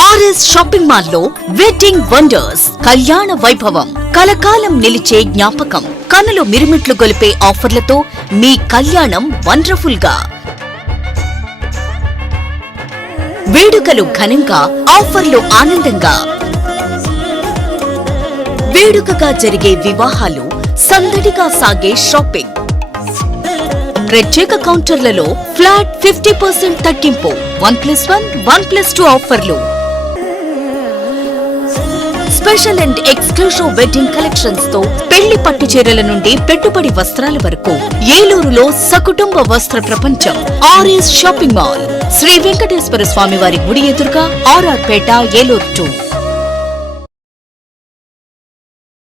RS shopping mall లో wedding wonders కళ్యాణ వైభవం, కలకాలం నిలిచే జ్ఞాపకం, కనులు మిరుమిట్లు గొలిపే ఆఫర్లతో మీ కళ్యాణం వండర్ఫుల్ గా. వేడుకలు ఘనంగా, ఆఫర్లు ఆనందంగా. వేడుకగా జరిగే వివాహాలు, సందడిగా సాగే షాపింగ్. ప్రత్యేక కౌంటర్లలో ఫ్లాట్ 50% తగ్గింపు, 1+1, 1+2 ఆఫర్లు. Special and exclusive wedding collections తో పెళ్లి పట్టు చీరల నుండి పెట్టుబడి వస్త్రాల వరకు ఏలూరులో సకుటుంబ వస్త్ర ప్రపంచం RS shopping mall, Shri Venkateswara Swami వారి గుడి ఎదురుగా, RR Peta, Eluru 2.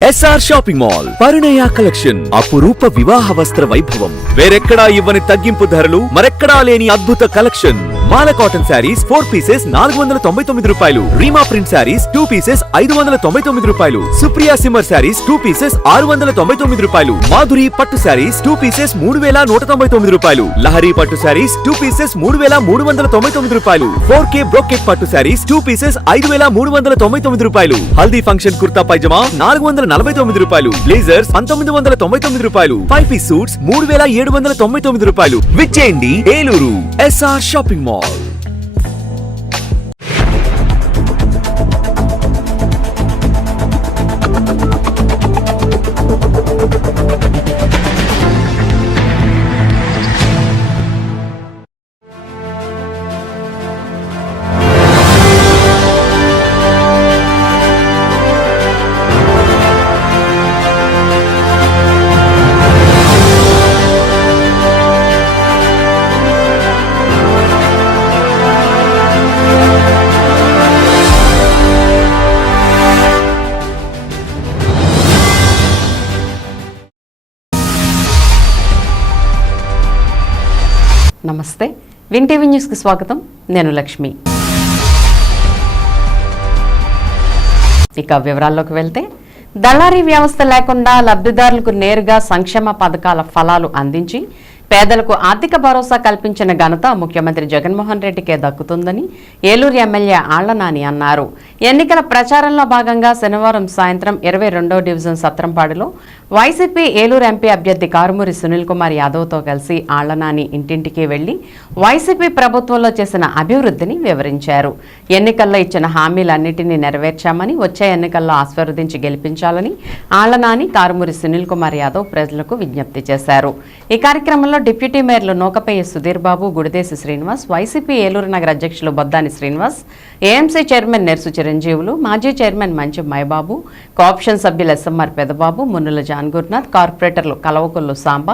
SR shopping mall Parinaya collection, అపురూప వివాహ వస్త్ర వైభవం. వేరెక్కడా ఇవ్వని తగ్గింపు ధరలు, మరెక్కడా లేని అద్భుత కలెక్షన్. మాల కాటన్ శారీస్ 4 పీసెస్ 499 రూపాయలు, రీమా ప్రింట్ శారీస్ 2 పీసెస్ 599 రూపాయలు, సుప్రియా సిమ్మర్ శారీస్ 2 పీసెస్ 699 రూపాయలు, మాధురి పట్టు శారీస్ 2 పీసెస్ 3199 రూపాయలు, లహరి పట్టు శారీస్ 2 పీసెస్ 3399 రూపాయలు, 4K బ్రోకెట్ పట్టు శారీస్ 2 పీసెస్ 5399 రూపాయలు, హల్దీ ఫంక్షన్ కుర్తా పైజమా 449 రూపాయలు, బ్లేజర్స్ 1999 రూపాయలు, 5 పీస్ సూట్స్ 3799 రూపాయలు. విచ్చేయండి ఏలూరు ఎస్ఆర్ షాపింగ్ మాల్. నమస్తే, విన్ టీవీ న్యూస్కి స్వాగతం. నేను లక్ష్మి. ఇక వివరాల్లోకి వెళ్తే, దళారీ వ్యవస్థ లేకుండా లబ్ధిదారులకు నేరుగా సంక్షేమ పథకాల ఫలాలు అందించి పేదలకు ఆర్థిక భరోసా కల్పించిన ఘనత ముఖ్యమంత్రి జగన్మోహన్ రెడ్డికే దక్కుతుందని ఏలూరు ఎమ్మెల్యే ఆళ్లనాని అన్నారు. ఎన్నికల ప్రచారంలో భాగంగా శనివారం సాయంత్రం 22వ డివిజన్ సత్రంపాడులో వైసీపీ ఏలూరు ఎంపీ అభ్యర్థి కారుమూరి సునీల్ కుమార్ యాదవ్తో కలిసి ఆళ్లనాని ఇంటింటికి వెళ్లి వైసీపీ ప్రభుత్వంలో చేసిన అభివృద్ధిని వివరించారు. ఎన్నికల్లో ఇచ్చిన హామీలన్నింటినీ నెరవేర్చామని, వచ్చే ఎన్నికల్లో ఆశీర్వదించి గెలిపించాలని ఆళ్లనాని, కారుమూరి సునీల్ కుమార్ యాదవ్ ప్రజలకు విజ్ఞప్తి చేశారు. ఈ కార్యక్రమంలో డిప్యూటీ మేయర్లు నూకపయ్య సుధీర్ బాబు, గుడిదేశి శ్రీనివాస్, వైసీపీ ఏలూరు నగర అధ్యక్షులు బొద్దాని శ్రీనివాస్, ఏఎంసీ చైర్మన్ నెర్సు చిరంజీవులు, మాజీ చైర్మన్ మంచి మైబాబు, కోఆప్షన్ సభ్యులు ఎస్ఎంఆర్ పెదబాబు, మున్నుల జాన్ గురునాథ్, కార్పొరేటర్లు కలవకొల్లు సాంబ,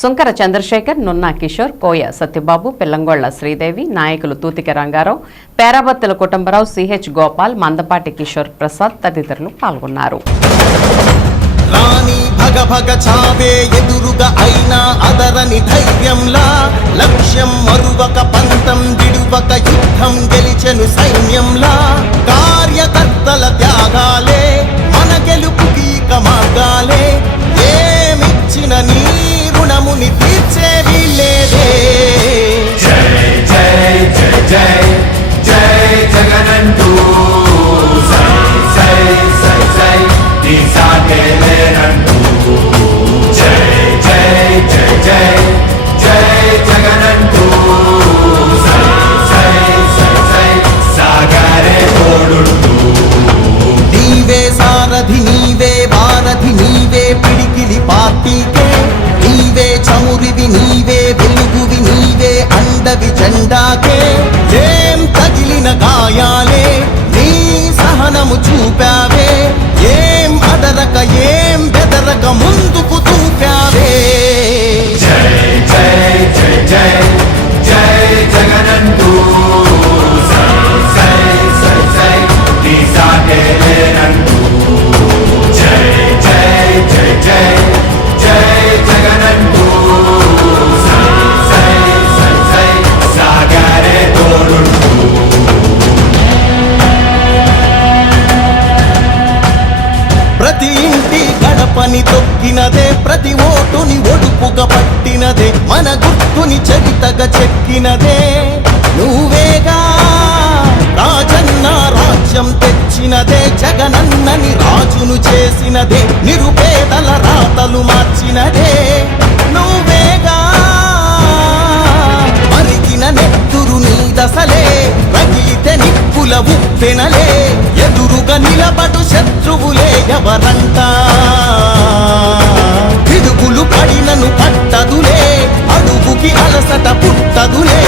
సుంకర చంద్రశేఖర్, నున్నా కిషోర్, కోయ సత్యబాబు, పిల్లంగొళ్ల శ్రీదేవి, నాయకులు తూతిక రంగారావు, పేరాబత్తుల కుటుంబరావు, సిహెచ్ గోపాల్, మందపాటి కిషోర్ ప్రసాద్ తదితరులు పాల్గొన్నారు. రాణి భగ భగ చావే ఎదురుగా అయినా అదరని ధైర్యంలా, లక్ష్యం మరువక పంతం విడువక యుద్ధం గెలిచెను సైన్యంలా, కార్యకర్తల త్యాగాలే మన గెలుపుకి మార్గాలే, ఏమిచ్చిన నీ రుణముని తీర్చేది లేదే. జై జై జై జై జై జగనంటూ సై సై సై సై నీ సాగే లేనంటూ, జై జై జై జై జై జగనంటూ సై సై సై సై సాగరే తోడుంటూ. నీవే సారథి, నీవే వారధి, నీవే పిడికిలి పార్టీకే, నీవే చమురివి, నీవే వెలుగువి, నీవే అండవి జెండాకే. ఏం తగిలిన గాయాలే నీ సహనము చూపావే, ఏం అదరక ఏం బెదరక ముందుకు చూపావే. జై జై జై జై జై జగనంటూ సై సై సై సై నీ సాగే లేనంటూ, జై జై జై జై జై జగనంటూ సై సై సై సై సాగరే తోడుంటూ. ప్రతి ఇంటి గడపని తొక్కినదే, ప్రతి ఓటుని ఒడుపుగా పట్టినదే, మన గుర్తుని చరితగా చెక్కినదే నువ్వేగా రాజన్న. తెచ్చినదే నిరుపేదల రాతలు మార్చినదే నువ్వేగా మరిగిన నెత్తురు నీ దశలే రగిలితే నిప్పుల ఉప్పెనలే ఎదురుగా నిలబడు శత్రువులే ఎవరంట పిడుగులు పడినను పట్టదులే అడుగుకి అలసట పుట్టదులే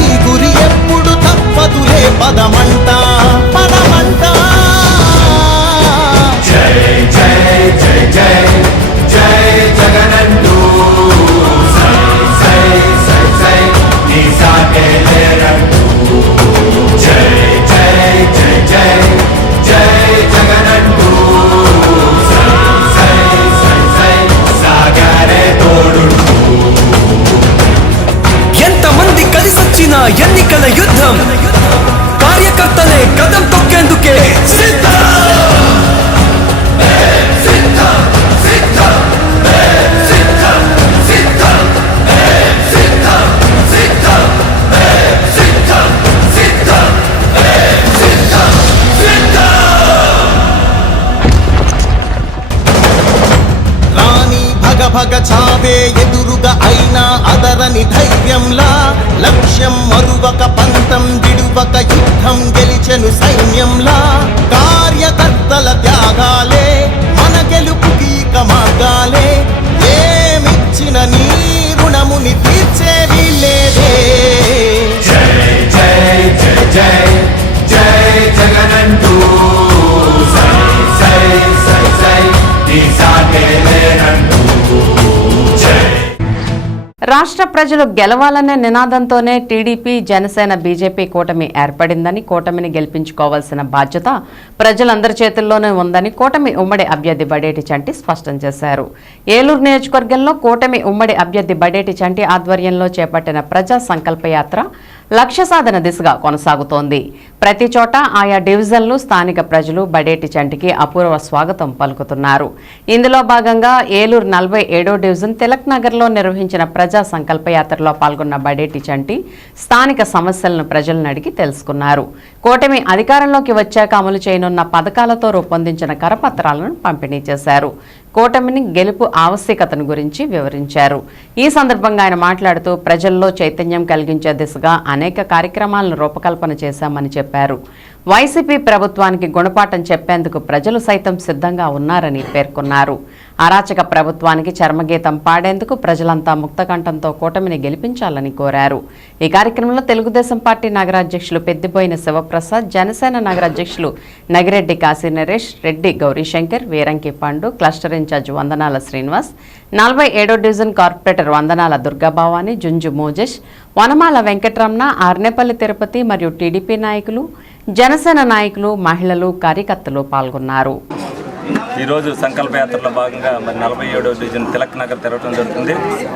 ఈ గురి ఎప్పుడు తప్పదులే పదమంట పదమంట జై జై జై జై జై జగనందు సై సై సై సై నీ సాటే లేరందు జై జై జై జై జై జగనందు సై సై సై సై సాగరే తోడుండు ఎంతమంది కలిసొచ్చిన ఎన్నికల యుద్ధం కార్యకర్తలే కదం తొక్కేందుకే భగ చావే ఎదురుగా అయినా అదరని ధైర్యంలా లక్ష్యం మరువక పంతం విడువక యుద్ధం గెలిచెను సైన్యంలా కార్యకర్తల త్యాగాలే మన గెలుపుకి ఇక మార్గాలే ఏమిచ్చిన నీ రుణముని తీర్చేది లేదే జై జై జై జై జై జగనందు సై సై సై సై నీ సాటే లేనందు రాష్ట్ర ప్రజలు గెలవాలనే నినాదంతోనే టీడీపీ జనసేన బీజేపీ కూటమి ఏర్పడిందని కూటమిని గెలిపించుకోవాల్సిన బాధ్యత ప్రజలందరి చేతుల్లోనే ఉందని కూటమి ఉమ్మడి అభ్యర్థి బడేటి చంటి స్పష్టం చేశారు. ఏలూరు నియోజకవర్గంలో కూటమి ఉమ్మడి అభ్యర్థి బడేటి చంటి ఆధ్వర్యంలో చేపట్టిన ప్రజా సంకల్ప యాత్ర లక్ష్య సాధన దిశగా కొనసాగుతోంది. ప్రతి చోట ఆయా డివిజన్లు స్థానిక ప్రజలు బడేటి చంటికి అపూర్వ స్వాగతం పలుకుతున్నారు. ఇందులో భాగంగా ఏలూరు 47వ డివిజన్ తిలక్ నగర్లో నిర్వహించిన ప్రజా సంకల్ప యాత్రలో పాల్గొన్న బడేటి చంటి స్థానిక సమస్యలను ప్రజలను అడిగి తెలుసుకున్నారు. కూటమి అధికారంలోకి వచ్చాక అమలు చేయనున్న పథకాలతో రూపొందించిన కరపత్రాలను పంపిణీ చేశారు. కూటమిని గెలుపు ఆవశ్యకతను గురించి వివరించారు. ఈ సందర్భంగా ఆయన మాట్లాడుతూ ప్రజల్లో చైతన్యం కలిగించే దిశగా అనేక కార్యక్రమాలను రూపకల్పన చేశామని చెప్పారు. వైసీపీ ప్రభుత్వానికి గుణపాఠం చెప్పేందుకు ప్రజలు సైతం సిద్ధంగా ఉన్నారని పేర్కొన్నారు. అరాచక ప్రభుత్వానికి చర్మగీతం పాడేందుకు ప్రజలంతా ముక్తకంఠంతో కూటమిని గెలిపించాలని కోరారు. ఈ కార్యక్రమంలో తెలుగుదేశం పార్టీ నగరాధ్యక్షులు పెద్దిబోయిన శివప్రసాద్, జనసేన నగరాధ్యక్షులు నగిరెడ్డి కాశీ నరేష్, రెడ్డి గౌరీశంకర్, వీరంకి పండు, cluster incharge వందనాల Srinivas, 47వ division corporator వందనాల Durga Bhavani, జుంజు Mojesh, వనమాల వెంకటరమణ, ఆర్నేపల్లి తిరుపతి మరియు టీడీపీ నాయకులు, జనసేన నాయకులు, మహిళలు, కార్యకర్తలు పాల్గొన్నారు. ఈరోజు సంకల్పయాత్రలో భాగంగా మరి 47వ డివిజన్ తిలక్ నగర్ తిరగడం జరుగుతుంది.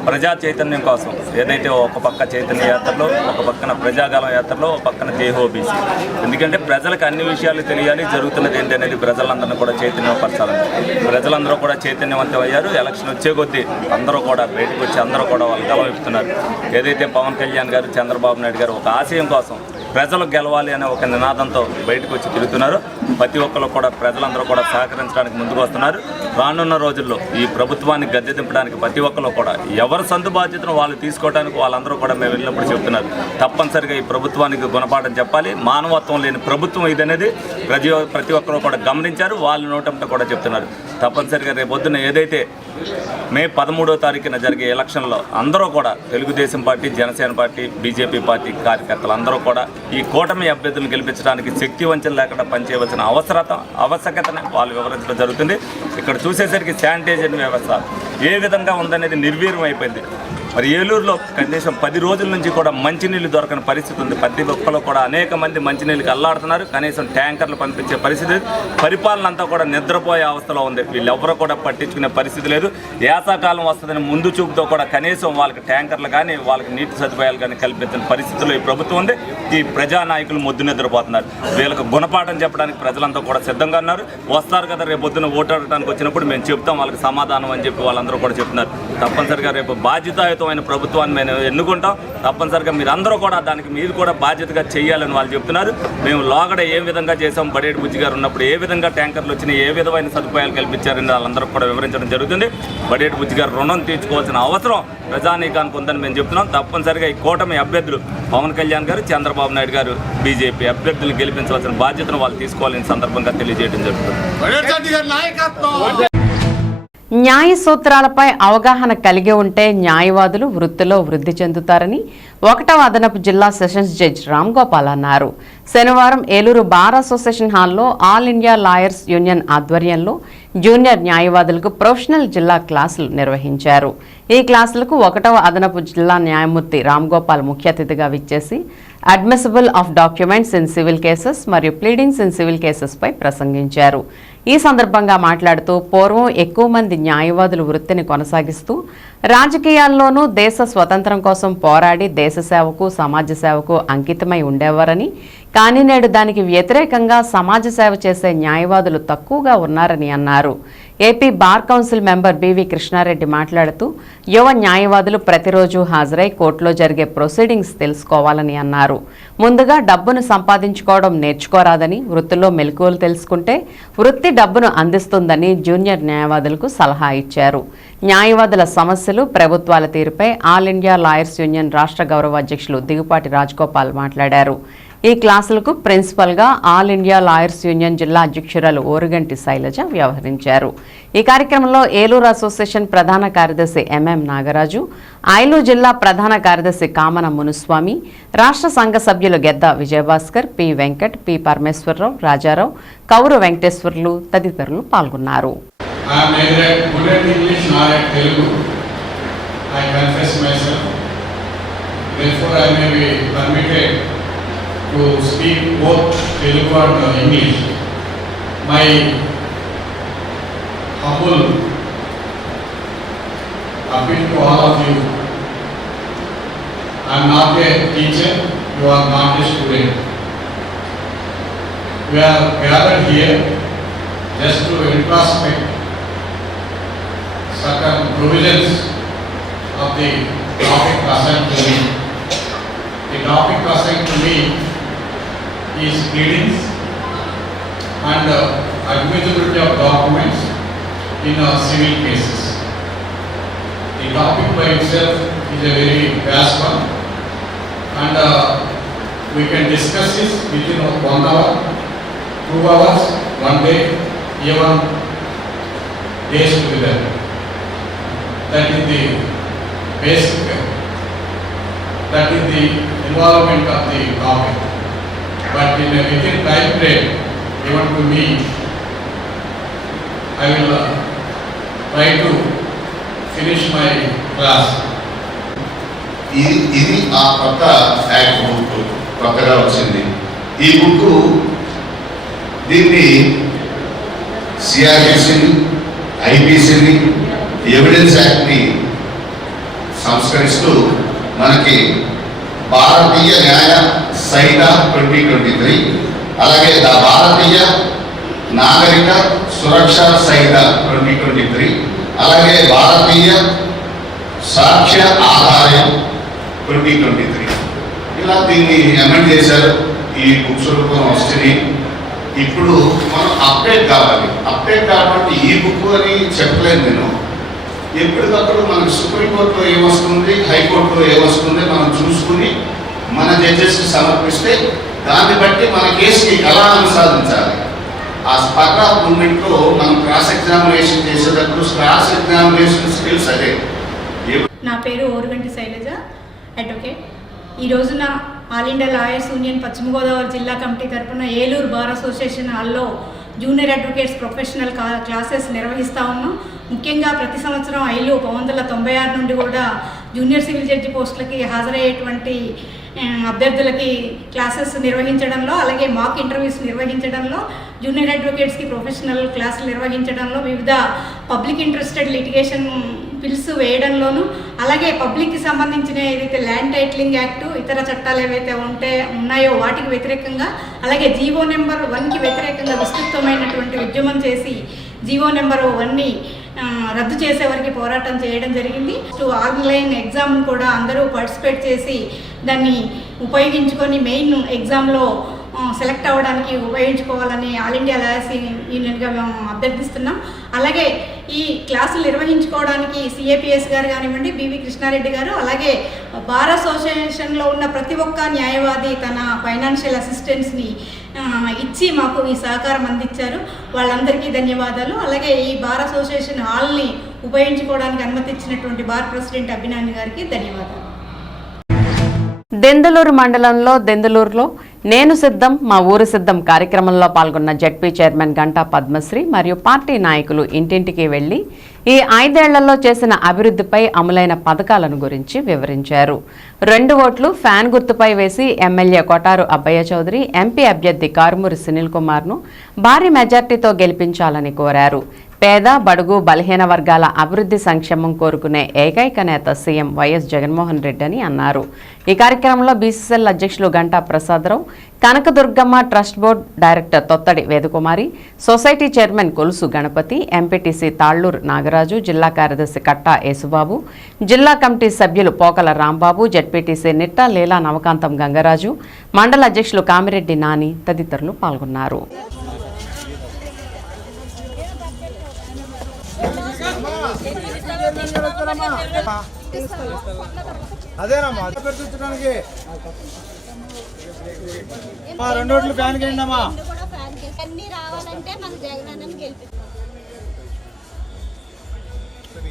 ప్రజా చైతన్యం కోసం ఏదైతే ఒక పక్క చైతన్య యాత్రలో, ఒక పక్కన ప్రజాగాలం యాత్రలో, ఒక పక్కన జేహోబీసీ. ఎందుకంటే ప్రజలకు అన్ని విషయాలు తెలియాలి, జరుగుతున్నది ఏంటి అనేది ప్రజలందరినీ కూడా చైతన్యపరచాలని. ప్రజలందరూ కూడా చైతన్యవంతం అయ్యారు. ఎలక్షన్ వచ్చే కొద్దీ అందరూ కూడా బయటకు వచ్చి అందరూ కూడా వాళ్ళు గెలవిస్తున్నారు. ఏదైతే పవన్ కళ్యాణ్ గారు, చంద్రబాబు నాయుడు గారు ఒక ఆశయం కోసం ప్రజలు గెలవాలి అనే ఒక నినాదంతో బయటకు వచ్చి తిరుగుతున్నారు. ప్రతి ఒక్కరు కూడా ప్రజలందరూ కూడా సహకరించడానికి ముందుకు వస్తున్నారు. రానున్న రోజుల్లో ఈ ప్రభుత్వాన్ని గద్దె దింపడానికి ప్రతి ఒక్కరు కూడా ఎవరి సొంత బాధ్యతను వాళ్ళు తీసుకోవడానికి వాళ్ళందరూ కూడా మేము వెళ్ళినప్పుడు చెప్తున్నారు. తప్పనిసరిగా ఈ ప్రభుత్వానికి గుణపాఠం చెప్పాలి. మానవత్వం లేని ప్రభుత్వం ఇదనేది ప్రతి ఒక్కరు కూడా గమనించారు. వాళ్ళు నోటంట కూడా చెప్తున్నారు. తప్పనిసరిగా రేపొద్దున ఏదైతే మే 13వ తారీఖున జరిగే ఎలక్షన్లో అందరూ కూడా Telugu Desam party, Janasena party, BJP party కార్యకర్తలు అందరూ కూడా ఈ కూటమి అభ్యర్థులను గెలిపించడానికి శక్తి వంచన లేకుండా పనిచేయవలసిన ఆవశ్యకతని వాళ్ళు వివరించడం జరుగుతుంది. ఇక్కడ చూసేసరికి శానిటైజేషన్ వ్యవస్థ ఏ విధంగా ఉందనేది నిర్వీర్యం అయిపోయింది. మరి ఏలూరులో కనీసం 10 రోజుల నుంచి కూడా మంచినీళ్ళు దొరకని పరిస్థితి ఉంది. ప్రతి ఒక్కరు కూడా అనేక మంది మంచినీళ్ళకి అల్లాడుతున్నారు. కనీసం ట్యాంకర్లు పంపించే పరిస్థితి. పరిపాలన అంతా కూడా నిద్రపోయే అవస్థలో ఉంది. వీళ్ళెవరూ కూడా పట్టించుకునే పరిస్థితి లేదు. వేసవకాలం వస్తుందని ముందు చూపుతో కూడా కనీసం వాళ్ళకి ట్యాంకర్లు కానీ, వాళ్ళకి నీటి సదుపాయాలు కానీ కల్పించిన పరిస్థితుల్లో ఈ ప్రభుత్వం ఉంది. ఈ ప్రజానాయకులు మొద్దు నిద్రపోతున్నారు. వీళ్ళకి గుణపాఠం చెప్పడానికి ప్రజలంతా కూడా సిద్ధంగా ఉన్నారు. వస్తారు కదా, రేపు పొద్దున ఓటాడటానికి వచ్చినప్పుడు మేము చెప్తాం వాళ్ళకి సమాధానం అని చెప్పి వాళ్ళందరూ కూడా చెప్తున్నారు. తప్పనిసరిగా రేపు బాధ్యత బాధ్యతాయుతమైన ప్రభుత్వాన్ని మేము ఎన్నుకుంటాం. తప్పనిసరిగా మీరందరూ కూడా దానికి మీరు కూడా బాధ్యతగా చేయాలని వాళ్ళు చెప్తున్నారు. మేము లోగడ ఏ విధంగా చేసాం, బడేటి బుజ్జి గారు ఉన్నప్పుడు ఏ విధంగా ట్యాంకర్లు వచ్చినాయి, ఏ విధమైన సదుపాయాలు కల్పించారని వాళ్ళందరూ కూడా వివరించడం జరుగుతుంది. బడేటి బుజ్జి గారు రుణం తీర్చుకోవాల్సిన అవసరం ప్రజానీకానికి ఉందని మేము చెప్తున్నాం. తప్పనిసరిగా ఈ కూటమి అభ్యర్థులు పవన్ కళ్యాణ్ గారు, చంద్రబాబు నాయుడు గారు బీజేపీ అభ్యర్థులను గెలిపించవలసిన బాధ్యతను వాళ్ళు తీసుకోవాలని సందర్భంగా తెలియజేయడం జరుగుతుంది. న్యాయ సూత్రాలపై అవగాహన కలిగి ఉంటే న్యాయవాదులు వృత్తిలో వృద్ధి చెందుతారని 1వ అదనపు జిల్లా సెషన్స్ జడ్జి రామ్ గోపాల్ అన్నారు. శనివారం ఏలూరు బార్ అసోసియేషన్ హాల్లో ఆల్ ఇండియా లాయర్స్ యూనియన్ ఆధ్వర్యంలో జూనియర్ న్యాయవాదులకు ప్రొఫెషనల్ జిల్లా క్లాసులు నిర్వహించారు. ఈ క్లాసులకు 1వ అదనపు జిల్లా న్యాయమూర్తి రామ్ గోపాల్ ముఖ్య అతిథిగా విచ్చేసి admissible of documents in civil cases మరియు ప్లీడింగ్స్ ఇన్ సివిల్ కేసెస్ పై ప్రసంగించారు. ఈ సందర్భంగా మాట్లాడుతూ పూర్వం ఎక్కువ మంది న్యాయవాదులు వృత్తిని కొనసాగిస్తూ రాజకీయాల్లోనూ దేశ స్వతంత్రం కోసం పోరాడి దేశ సేవకు సమాజ సేవకు అంకితమై ఉండేవారని, కానీ నేడు దానికి వ్యతిరేకంగా సమాజ సేవ చేసే న్యాయవాదులు తక్కువగా ఉన్నారని అన్నారు. AP bar council member BV Krishna Reddy మాట్లాడుతూ యువ న్యాయవాదులు ప్రతిరోజు హాజరై కోర్టులో జరిగే ప్రొసీడింగ్స్ తెలుసుకోవాలని అన్నారు. ముందుగా డబ్బును సంపాదించుకోవడం నేర్చుకోరాదని, వృత్తిలో మెలకువలు తెలుసుకుంటే వృత్తి డబ్బును అందిస్తుందని జూనియర్ న్యాయవాదులకు సలహా ఇచ్చారు. న్యాయవాదుల సమస్యలు, ప్రభుత్వాల తీరుపై ఆల్ ఇండియా లాయర్స్ యూనియన్ రాష్ట్ర గౌరవ అధ్యక్షులు దిగుపాటి రాజగోపాల్ మాట్లాడారు. ఈ క్లాసులకు ప్రిన్సిపల్గా ఆల్ ఇండియా లాయర్స్ యూనియన్ జిల్లా అధ్యక్షురాలు ఓరుగంటి శైలజ వ్యవహరించారు. ఈ కార్యక్రమంలో ఏలూరు అసోసియేషన్ ప్రధాన కార్యదర్శి ఎంఎం నాగరాజు, ఐలు జిల్లా ప్రధాన కార్యదర్శి కామన మునుస్వామి, రాష్ట్ర సంఘ సభ్యులు గెద్ద విజయభాస్కర్, పి వెంకట్, పి పరమేశ్వరరావు, రాజారావు, కౌరు వెంకటేశ్వర్లు తదితరులు పాల్గొన్నారు. to speak both Telugu and English. My humble appeal to all of you. I am not a teacher, you are not a student. We are gathered here just to introspect certain provisions of the topic assigned to me. The topic assigned to me is pleadings and admissibility of documents in civil cases. The topic by itself is a very vast one, and we can discuss this within 1 hour, 2 hours, 1 day, even days together. That is the basic, that is the involvement of the topic. But in a within time frame given to me, I will try to finish my class. ఇది ఆ కొత్త act book కొత్తగా వచ్చింది. ఈ book దీన్ని సిఆర్పిసిని, ఐపీసీని, evidence యాక్ట్ని సంస్కరిస్తూ మనకి భారతీయ న్యాయ సంహిత 2023, అలాగే భారతీయ నాగరిక సురక్ష సంహిత 2023, అలాగే భారతీయ సాక్ష్య ఆధారం 2023 ఇలా దీన్ని అమెండ్ చేశారు. ఈ బుక్స్ రూపం వస్తుంది. ఇప్పుడు మనం అప్డేట్ కావాలి. అప్డేట్ కావాలంటే ఈ బుక్ అని చెప్పలేదు నేను. ఎప్పటికప్పుడు మనకు సుప్రీంకోర్టులో ఏమొస్తుంది, హైకోర్టులో ఏమొస్తుంది మనం చూసుకుని మన జడ్జెస్కి సమర్పిస్తే దాన్ని బట్టి మన కేసుకి ఎలా అనుసాధించాలి. ఆ స్పర్ధ మూమెంట్లో మనం క్రాస్ ఎగ్జామినేషన్ చేసేటప్పుడు క్రాస్ ఎగ్జామినేషన్ స్కిల్స్ అదే. నా పేరు ఓరుగంటి శైలజ, అడ్వకేట్. ఈ రోజున ఆల్ ఇండియా లాయర్స్ యూనియన్ పశ్చిమ గోదావరి జిల్లా కమిటీ తరఫున ఏలూరు బార్ అసోసియేషన్ హాల్లో జూనియర్ అడ్వకేట్స్ ప్రొఫెషనల్ క్లాసెస్ నిర్వహిస్తూ ఉన్నాం. ముఖ్యంగా ప్రతి సంవత్సరం 1996 నుండి కూడా జూనియర్ సివిల్ జడ్జి పోస్టులకి హాజరయ్యేటువంటి అభ్యర్థులకి క్లాసెస్ నిర్వహించడంలో, అలాగే మాక్ ఇంటర్వ్యూస్ నిర్వహించడంలో, జూనియర్ అడ్వకేట్స్కి ప్రొఫెషనల్ క్లాసులు నిర్వహించడంలో, వివిధ పబ్లిక్ ఇంట్రెస్టెడ్ లిటిగేషన్ బిల్స్ వేయడంలోనూ, అలాగే పబ్లిక్కి సంబంధించిన ఏదైతే ల్యాండ్ టైటిలింగ్ యాక్టు, ఇతర చట్టాలు ఏవైతే ఉన్నాయో వాటికి వ్యతిరేకంగా, అలాగే జీవో నెంబర్ 1కి వ్యతిరేకంగా విస్తృతమైనటువంటి ఉద్యమం చేసి జీవో నెంబర్ 1ని రద్దు చేసే వరకు పోరాటం చేయడం జరిగింది. ఆన్లైన్ ఎగ్జామ్ కూడా అందరూ పార్టిసిపేట్ చేసి దాన్ని ఉపయోగించుకొని మెయిన్ ఎగ్జామ్లో సెలెక్ట్ అవ్వడానికి ఉపయోగించుకోవాలని ఆల్ ఇండియా లాయర్స్ యూనియన్గా మేము అభ్యర్థిస్తున్నాం. అలాగే ఈ క్లాసులు నిర్వహించుకోవడానికి సిఏపిఎస్ గారు కానివ్వండి, బివి కృష్ణారెడ్డి గారు, అలాగే బార్ అసోసియేషన్లో ఉన్న ప్రతి ఒక్క న్యాయవాది తన ఫైనాన్షియల్ అసిస్టెన్స్ని ఇచ్చి మాకు ఈ సహకారం అందించారు. వాళ్ళందరికీ ధన్యవాదాలు. అలాగే ఈ బార్ అసోసియేషన్ హాల్ని ఉపయోగించుకోవడానికి అనుమతి ఇచ్చినటువంటి బార్ ప్రెసిడెంట్ అభినాని గారికి ధన్యవాదాలు. దెందులూరు మండలంలో దెందులూరులో నేను సిద్ధం మా ఊరు సిద్ధం కార్యక్రమంలో పాల్గొన్న జడ్పీ చైర్మన్ గంటా పద్మశ్రీ మరియు పార్టీ నాయకులు ఇంటింటికి వెళ్లి ఈ 5 ఏళ్లలో చేసిన అభివృద్ధిపై అమలైన పథకాలను గురించి వివరించారు. 2 ఓట్లు ఫ్యాన్ గుర్తుపై వేసి ఎమ్మెల్యే కొటారు అబ్బయ్య చౌదరి, ఎంపీ అభ్యర్థి కారుమూరి సునీల్ కుమార్ను భారీ మెజార్టీతో గెలిపించాలని కోరారు. పేద బడుగు బలహీన వర్గాల అభివృద్ధి సంక్షేమం కోరుకునే ఏకైక నేత సీఎం వైఎస్ జగన్మోహన్ రెడ్డి అని అన్నారు. ఈ కార్యక్రమంలో బీసీసీఎల్ అధ్యక్షులు Ganta Prasadarao, Kanakadurgamma trust board director Tottadi Vedakumari, society chairman Kolusu Ganapathi, MPTC Talluru Nagaraju, జిల్లా కార్యదర్శి కట్టా యేసుబాబు, జిల్లా కమిటీ సభ్యులు పోకల రాంబాబు, జడ్పీటీసీ నిట్టా లీలా నవకాంతం గంగరాజు, మండల అధ్యక్షులు కామిరెడ్డి నాని తదితరులు పాల్గొన్నారు. అదేనమ్మా పెట్టించడానికి 2 ఓట్లు ఫ్యాన్ కి అమ్మా అన్ని రావాలంటే మన జగనన్నని గెలిపిస్తాం.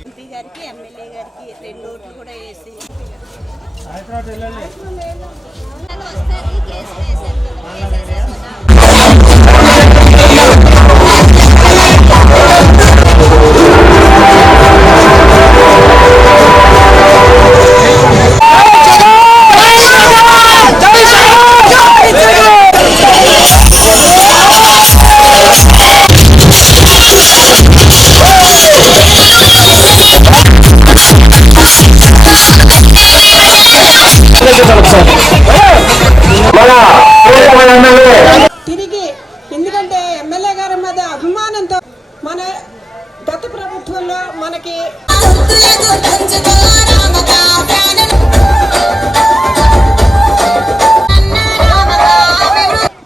ఎంపీ గారికి ఎమ్మెల్యే గారికి 2 ఓట్లు కూడా వేసి వస్తుంది. కేసు వేసారు కదా. తిరిగి ఎందుకంటే ఎమ్మెల్యే గారి మీద అభిమానంతో మన గత ప్రభుత్వంలో మనకి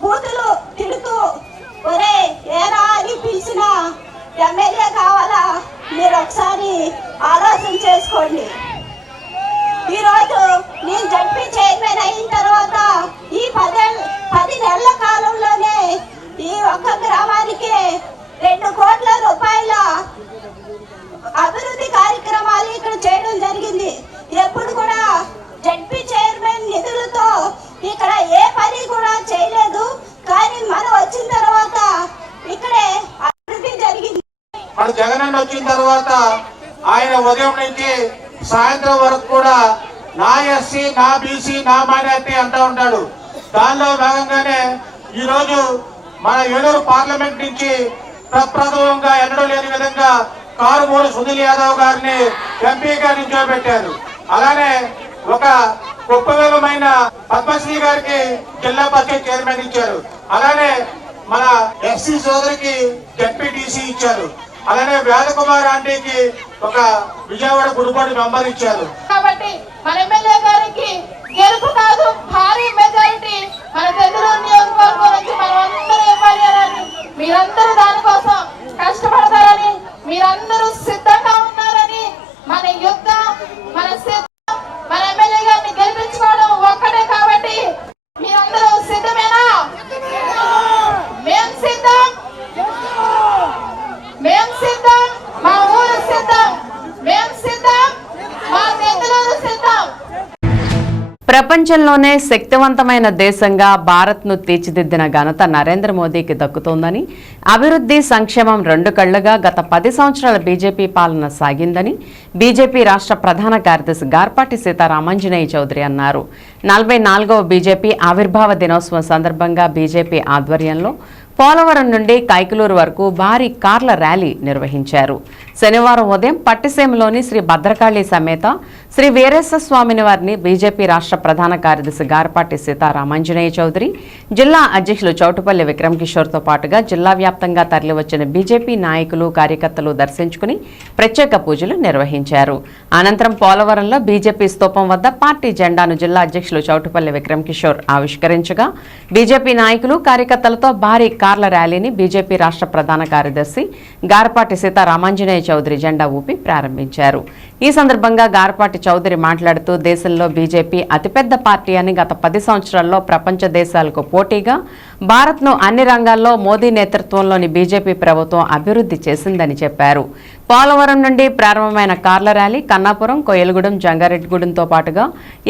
బూతులు తిడుతూ ఒరే ఏరా అని పిలిచిన ఎమ్మెల్యే కావాలా మీరు ఒకసారి ఆలోచన చేసుకోండి. ఈరోజు నేను జడ్పీ చైర్మన్ అయిన తర్వాత ఈ 10 నెలల కాలంలోనే ఈ ఒక్క గ్రామానికి 2 కోట్ల రూపాయల అభివృద్ధి కార్యక్రమాలు ఇక్కడ చేయడం జరిగింది. ఎప్పుడు కూడా జడ్పీ చైర్మన్ నిధులతో ఇక్కడ ఏ పని కూడా చేయలేదు. కానీ మనం వచ్చిన తర్వాత ఇక్కడే అభివృద్ధి జరిగింది. మన జగనన్న వచ్చిన తర్వాత ఆయన ఉదయం నుంచి సాయంత్రం వరకు కూడా నా ఎస్సీ, నా బీసీ, నా మైనార్టీ అంటూ ఉంటాడు. దానిలో భాగంగానే ఈరోజు మన ఏలూరు పార్లమెంట్ నుంచి ప్రప్రథమంగా ఎన్నడూ లేని విధంగా కారుమూరి సునీల్ యాదవ్ గారిని ఎంపీగా నిల్చోబెట్టారు. అలానే ఒక గొప్పమైన పద్మశ్రీ గారికి జిల్లా పరిషత్ చైర్మన్ ఇచ్చారు. అలానే మన ఎస్సీ సోదరికి జడ్పీటీసీ ఇచ్చారు. అలానే వేదకుమార్ ఆంటీకి ఒక విజయవాడ గుడిపాటి మెంబర్ ఇచ్చారు. కాబట్టి మన ఎమ్మెల్యే గారికి గెలుపు కాదు, భారీ మెజారిటీ మన దెందులూరు నియోజకవర్గం నుంచి మనం అందరూ ఇవ్వాలని, మీరందరూ దానికోసం కష్టపడతారని, మీరందరూ సిద్ధంగా ఉన్నారని, మన యుద్ధం మన సిద్ధం మన ఎమ్మెల్యే గారిని గెలిపించుకోవడం ఒక్కటే. కాబట్టి మీరందరూ సిద్ధమేనా? మేం సిద్ధం, మేం సిద్ధం, మా ఊరు సిద్ధం, మేం సిద్ధం, మా దెందులూరు సిద్ధం. ప్రపంచంలోనే శక్తివంతమైన దేశంగా భారత్ను తీర్చిదిద్దిన ఘనత నరేంద్ర మోదీకి దక్కుతోందని, అభివృద్ధి సంక్షేమం 2 కళ్లుగా గత 10 సంవత్సరాల బీజేపీ పాలన సాగిందని బీజేపీ రాష్ట్ర ప్రధాన కార్యదర్శి గార్పాటి సీతారామాంజనేయ చౌదరి అన్నారు. 44వ బీజేపీ ఆవిర్భావ దినోత్సవం సందర్భంగా బీజేపీ ఆధ్వర్యంలో పోలవరం నుండి కైకలూరు వరకు భారీ కార్ల ర్యాలీ నిర్వహించారు. శనివారం ఉదయం పట్టిసీమలోని శ్రీ భద్రకాళి సమేత శ్రీ వీరేశ్వర స్వామిని వారిని బీజేపీ రాష్ట్ర ప్రధాన కార్యదర్శి గారపాటి సీతారామాంజనేయ చౌదరి, జిల్లా అధ్యక్షులు చౌటుపల్లి విక్రమ్ కిషోర్తో పాటుగా జిల్లా వ్యాప్తంగా తరలివచ్చిన బీజేపీ నాయకులు కార్యకర్తలు దర్శించుకుని ప్రత్యేక పూజలు నిర్వహించారు. అనంతరం పోలవరంలో బీజేపీ స్తూపం వద్ద పార్టీ జెండాను జిల్లా అధ్యక్షులు చౌటుపల్లి విక్రమ్ కిషోర్ ఆవిష్కరించగా బీజేపీ నాయకులు కార్యకర్తలతో భారీ కార్ల ర్యాలీని బీజేపీ రాష్ట్ర ప్రధాన కార్యదర్శి గారపాటి సీతారామాంజనేయ చౌదరి జెండా ఊపి ప్రారంభించారు. ఈ సందర్భంగా గారపాటి చౌదరి మాట్లాడుతూ దేశంలో బీజేపీ అతిపెద్ద పార్టీ అని గత 10 సంవత్సరాల్లో ప్రపంచ దేశాలకు పోటీగా భారత్ను అన్ని రంగాల్లో మోదీ నేతృత్వంలోని బీజేపీ ప్రభుత్వం అభివృద్ధి చేసిందని చెప్పారు. పోలవరం నుండి ప్రారంభమైన కార్ల ర్యాలీ కన్నాపురం, కోయలగూడెం, జంగారెడ్డిగూడెంతో పాటుగా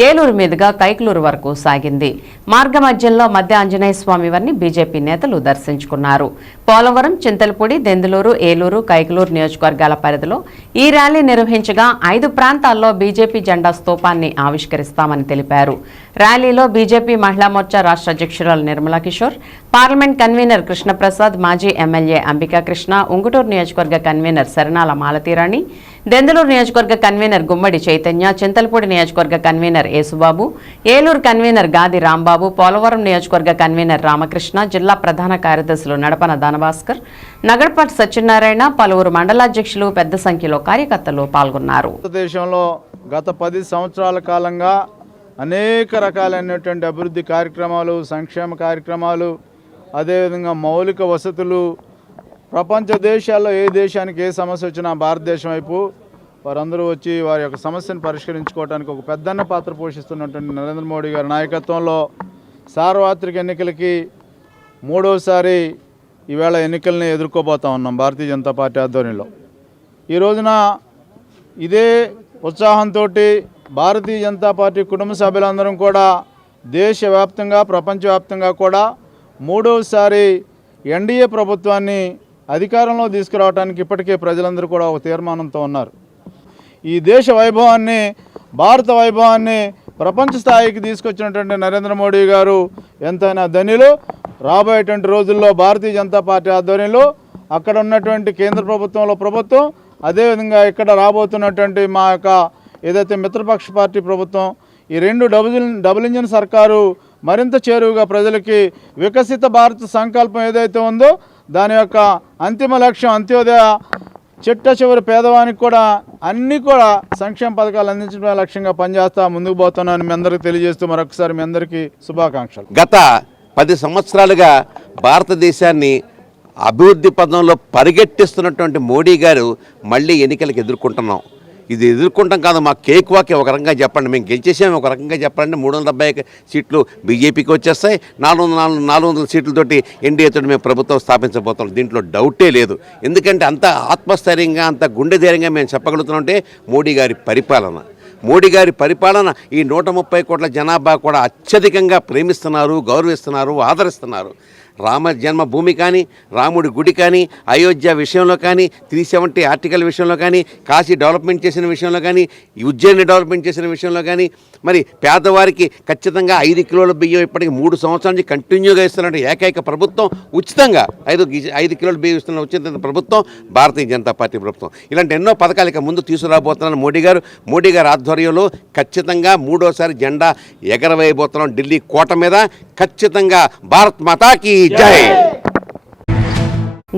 ఏలూరు మీదుగా కైకలూరు వరకు సాగింది. మార్గ మధ్యంలో మధ్య ఆంజనేయ స్వామి వారిని బీజేపీ నేతలు దర్శించుకున్నారు. పోలవరం, చింతలపూడి, దెందులూరు, ఏలూరు, కైకలూరు నియోజకవర్గాల పరిధిలో ఈ ర్యాలీ నిర్వహించగా 5 ప్రాంతాల్లో బీజేపీ జెండా స్తూపాన్ని ఆవిష్కరిస్తామని తెలిపారు. ర్యాలీలో బీజేపీ మహిళా మోర్చా రాష్ట్ర అధ్యక్షురాలు నిర్మలా కిషోర్, పార్లమెంట్ కన్వీనర్ కృష్ణప్రసాద్, మాజీ ఎమ్మెల్యే అంబికా కృష్ణ, ఉంగుటూరు నియోజకవర్గ కన్వీనర్ శరణాల మాలతీరాణి, దెందులూరు నియోజకవర్గ కన్వీనర్ గుమ్మడి చైతన్య, చింతలపూడి నియోజకవర్గ కన్వీనర్ యేసుబాబు, ఏలూరు కన్వీనర్ గాది రాంబాబు, పోలవరం నియోజకవర్గ కన్వీనర్ రామకృష్ణ, జిల్లా ప్రధాన కార్యదర్శులు నడపన ధనభాస్కర్, నగడపాటి సత్యనారాయణ, పలువురు మండలాధ్యక్షులు పెద్ద సంఖ్యలో కార్యకర్తలు పాల్గొన్నారు. దేశంలో గత 10 సంవత్సరాల కాలంగా అనేక రకాలైనటువంటి అభివృద్ధి కార్యక్రమాలు, సంక్షేమ కార్యక్రమాలు, అదేవిధంగా మౌలిక వసతులు, ప్రపంచ దేశాల్లో ఏ దేశానికి ఏ సమస్య వచ్చినా భారతదేశం వైపు వారందరూ వచ్చి వారి యొక్క సమస్యను పరిష్కరించుకోవడానికి ఒక పెద్దన్న పాత్ర పోషిస్తున్నటువంటి నరేంద్ర మోడీ గారి నాయకత్వంలో సార్వత్రిక ఎన్నికలకి 3వసారి ఈవేళ ఎన్నికల్ని ఎదుర్కోబోతా ఉన్నాం భారతీయ జనతా పార్టీ ఆధ్వర్యంలో. ఈ రోజున ఇదే ఉత్సాహంతో భారతీయ జనతా పార్టీ కుటుంబ సభ్యులందరం కూడా దేశవ్యాప్తంగా, ప్రపంచవ్యాప్తంగా కూడా 3వసారి ఎన్డీఏ ప్రభుత్వాన్ని అధికారంలో తీసుకురావడానికి ఇప్పటికే ప్రజలందరూ కూడా ఒక తీర్మానంతో ఉన్నారు. ఈ దేశ వైభవాన్ని, భారత వైభవాన్ని ప్రపంచ స్థాయికి తీసుకొచ్చినటువంటి నరేంద్ర మోడీ గారు ఎంతైనా ధనిలు. రాబోయేటువంటి రోజుల్లో భారతీయ జనతా పార్టీ ఆధ్వర్యంలో అక్కడ ఉన్నటువంటి కేంద్ర ప్రభుత్వంలో ప్రభుత్వం, అదేవిధంగా ఇక్కడ రాబోతున్నటువంటి మా యొక్క ఏదైతే మిత్రపక్ష పార్టీ ప్రభుత్వం, ఈ 2 డబుల్ ఇంజిన్ సర్కారు మరింత చేరువుగా ప్రజలకి వికసిత భారత్ సంకల్పం ఏదైతే ఉందో దాని యొక్క అంతిమ లక్ష్యం అంత్యోదయ చిట్ట చివరి పేదవానికి కూడా అన్నీ కూడా సంక్షేమ పథకాలు అందించడమే లక్ష్యంగా పనిచేస్తా ముందుకు పోతున్నాను మీ అందరికీ తెలియజేస్తూ మరొకసారి మీ అందరికీ శుభాకాంక్షలు. గత 10 సంవత్సరాలుగా భారతదేశాన్ని అభివృద్ధి పదంలో పరిగెట్టిస్తున్నటువంటి మోడీ గారు మళ్ళీ ఎన్నికలకు ఎదుర్కొంటున్నాం. ఇది ఎదుర్కొంటాం కాదు, మా కేక్ వాకే ఒక రకంగా చెప్పండి, మేము గెలిచేసాము ఒక రకంగా చెప్పండి. 370 సీట్లు బీజేపీకి వచ్చేస్తాయి, 400 సీట్లతోటి ఎన్డీఏతో మేము ప్రభుత్వం స్థాపించబోతున్నాం. దీంట్లో డౌటే లేదు. ఎందుకంటే అంత ఆత్మస్థైర్యంగా, అంత గుండె ధైర్యంగా మేము చెప్పగలుగుతున్నామంటే మోడీ గారి పరిపాలన. మోడీ గారి పరిపాలన ఈ 130 కోట్ల జనాభా కూడా అత్యధికంగా ప్రేమిస్తున్నారు, గౌరవిస్తున్నారు, ఆదరిస్తున్నారు. రామ జన్మభూమి కానీ, రాముడి గుడి కానీ, అయోధ్య విషయంలో కానీ, 370 ఆర్టికల్ విషయంలో కానీ, కాశీ డెవలప్మెంట్ చేసిన విషయంలో కానీ, ఉజ్జయిని డెవలప్మెంట్ చేసిన విషయంలో కానీ, మరి పేదవారికి ఖచ్చితంగా 5 కిలోల బియ్యం ఇప్పటికి 3 సంవత్సరాల నుంచి కంటిన్యూగా ఇస్తున్న ఏకైక ప్రభుత్వం, ఉచితంగా 5 కిలోల బియ్యం ఇస్తున్న ఉచిత ప్రభుత్వం భారతీయ జనతా పార్టీ ప్రభుత్వం. ఇలాంటి ఎన్నో పథకాలు ఇక ముందు తీసుకురాబోతున్నారు మోడీ గారు ఆధ్వర్యంలో ఖచ్చితంగా 3వసారి జెండా ఎగరవేయబోతున్నాం ఢిల్లీ కోట మీద. ఖచ్చితంగా భారత్ మాతాకి జై.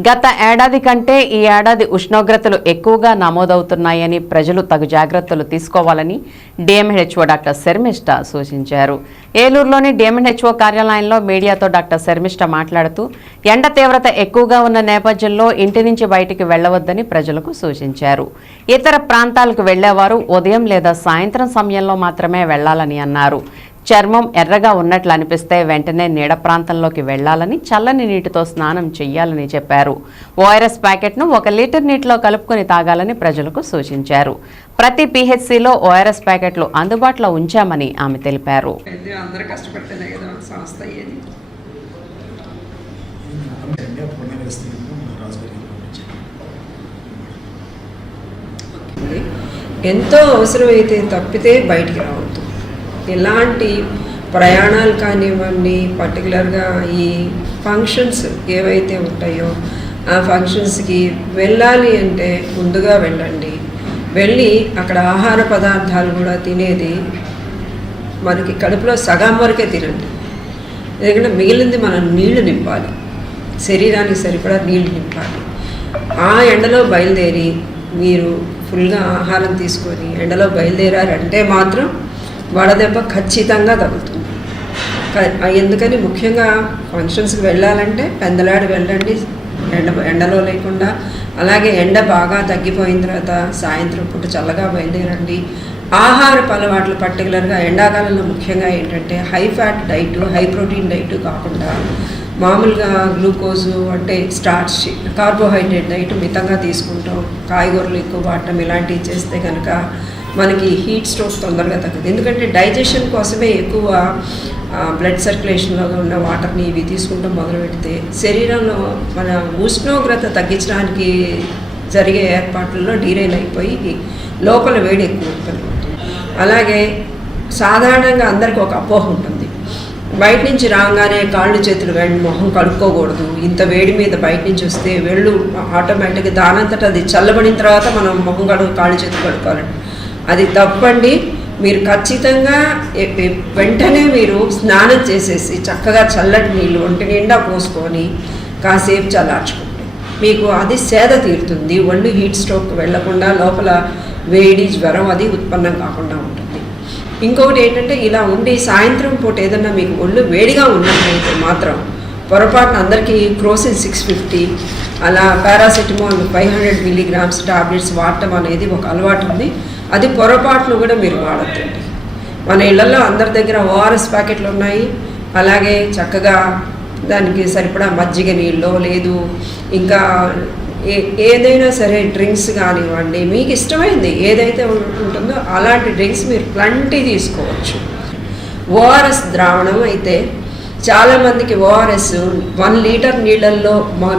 గత ఏడాది కంటే ఈ ఏడాది ఉష్ణోగ్రతలు ఎక్కువగా నమోదవుతున్నాయని ప్రజలు తగు జాగ్రత్తలు తీసుకోవాలని డిఎంహెచ్ఓ డాక్టర్ శర్మిష్ట సూచించారు. ఏలూరులోని డిఎంహెచ్ఓ కార్యాలయంలో మీడియాతో డాక్టర్ శర్మిష్ట మాట్లాడుతూ ఎండ తీవ్రత ఎక్కువగా ఉన్న నేపథ్యంలో ఇంటి నుంచి బయటికి వెళ్లవద్దని ప్రజలకు సూచించారు. ఇతర ప్రాంతాలకు వెళ్లేవారు ఉదయం లేదా సాయంత్రం సమయంలో మాత్రమే వెళ్లాలని అన్నారు. చర్మం ఎర్రగా ఉన్నట్లు అనిపిస్తే వెంటనే నీడ ప్రాంతంలోకి వెళ్లాలని, చల్లని నీటితో స్నానం చేయాలని చెప్పారు. ఓఆర్ఎస్ ప్యాకెట్ను 1 లీటర్ నీటిలో కలుపుకొని తాగాలని ప్రజలకు సూచించారు. ప్రతి పిహెచ్సిలో ఓఆర్ఎస్ ప్యాకెట్లు అందుబాటులో ఉంచామని ఆమె తెలిపారు. ఎంతో అవసరమైతే తప్పితే బయటికి రావద్దు. ఎలాంటి ప్రయాణాలు కానివ్వండి, పర్టికులర్గా ఈ ఫంక్షన్స్ ఏవైతే ఉంటాయో ఆ ఫంక్షన్స్కి వెళ్ళాలి అంటే ముందుగా వెళ్ళండి. వెళ్ళి అక్కడ ఆహార పదార్థాలు కూడా తినేది మనకి కడుపులో సగం వరకే తినండి. ఎందుకంటే మిగిలింది మనం నీళ్లు నింపాలి, శరీరానికి సరిపడా నీళ్లు నింపాలి. ఆ ఎండలో బయలుదేరి మీరు ఫుల్గా ఆహారం తీసుకొని ఎండలో బయలుదేరారంటే మాత్రం వడదెబ్బ ఖచ్చితంగా తగులుతుంది. ఎందుకని ముఖ్యంగా ఫంక్షన్స్కి వెళ్ళాలంటే పెందలాడి వెళ్ళండి, ఎండలో లేకుండా. అలాగే ఎండ బాగా తగ్గిపోయిన తర్వాత సాయంత్రం పూట చల్లగా బయలుదేరండి. ఆహారపు అలవాట్లు పర్టికులర్గా ఎండాకాలంలో ముఖ్యంగా ఏంటంటే high fat diet, high protein diet కాకుండా మామూలుగా గ్లూకోజు అంటే స్టార్చ్, కార్బోహైడ్రేట్ డైట్ మితంగా తీసుకుంటాం, కాయగూరలు ఎక్కువ వాడటం ఇలాంటివి చేస్తే కనుక మనకి హీట్ స్ట్రోక్ తొందరగా తగ్గుతుంది. ఎందుకంటే డైజెషన్ కోసమే ఎక్కువ బ్లడ్ సర్క్యులేషన్లో ఉన్న వాటర్ని ఇవి తీసుకుంటాం మొదలు పెడితే శరీరంలో మన ఉష్ణోగ్రత తగ్గించడానికి జరిగే ఏర్పాట్లలో డీరైల్ అయిపోయి లోపల వేడి ఎక్కువ ఉత్పత్తి అవుతుంది. అలాగే సాధారణంగా అందరికీ ఒక అపోహ ఉంటుంది, బయట నుంచి రాగానే కాళ్ళు చేతులు మొహం కడుక్కోకూడదు, ఇంత వేడి మీద బయట నుంచి వస్తే వెళ్ళు ఆటోమేటిక్గా దానంతటా అది చల్లబడిన తర్వాత మనం మొహం కాళ్ళు చేతులు కడుక్కోవాలండి. అది తప్పండి. మీరు ఖచ్చితంగా వెంటనే మీరు స్నానం చేసేసి చక్కగా చల్లటి నీళ్ళు ఒంటి నిండా పోసుకొని కాసేపు చల్లార్చుకోండి. మీకు అది సేద తీరుతుంది. ఒళ్ళు హీట్ స్ట్రోక్ వెళ్లకుండా లోపల వేడి జ్వరం అది ఉత్పన్నం కాకుండా ఉంటుంది. ఇంకొకటి ఏంటంటే ఇలా ఉండి సాయంత్రం పూట ఏదన్నా మీకు ఒళ్ళు వేడిగా ఉన్నట్లయితే మాత్రం పొరపాటున అందరికీ క్రోసిన్ 650 అలా పారాసెటమాల్ 500 mg టాబ్లెట్స్ వాడటం అనేది ఒక అలవాటు ఉంది. అది పొరపాట్లు కూడా మీరు వాడద్దండి. మన ఇళ్లలో అందరి దగ్గర ఓఆర్ఎస్ ప్యాకెట్లు ఉన్నాయి. అలాగే చక్కగా దానికి సరిపడా మజ్జిగ నీళ్ళు లేదు, ఇంకా ఏదైనా సరే డ్రింక్స్ కానివ్వండి, మీకు ఇష్టమైంది ఏదైతే ఉంటుందో అలాంటి డ్రింక్స్ మీరు ప్లంటీ తీసుకోవచ్చు. ఓఆర్ఎస్ ద్రావణం అయితే చాలామందికి ఓఆర్ఎస్ 1 లీటర్ నీళ్ళల్లో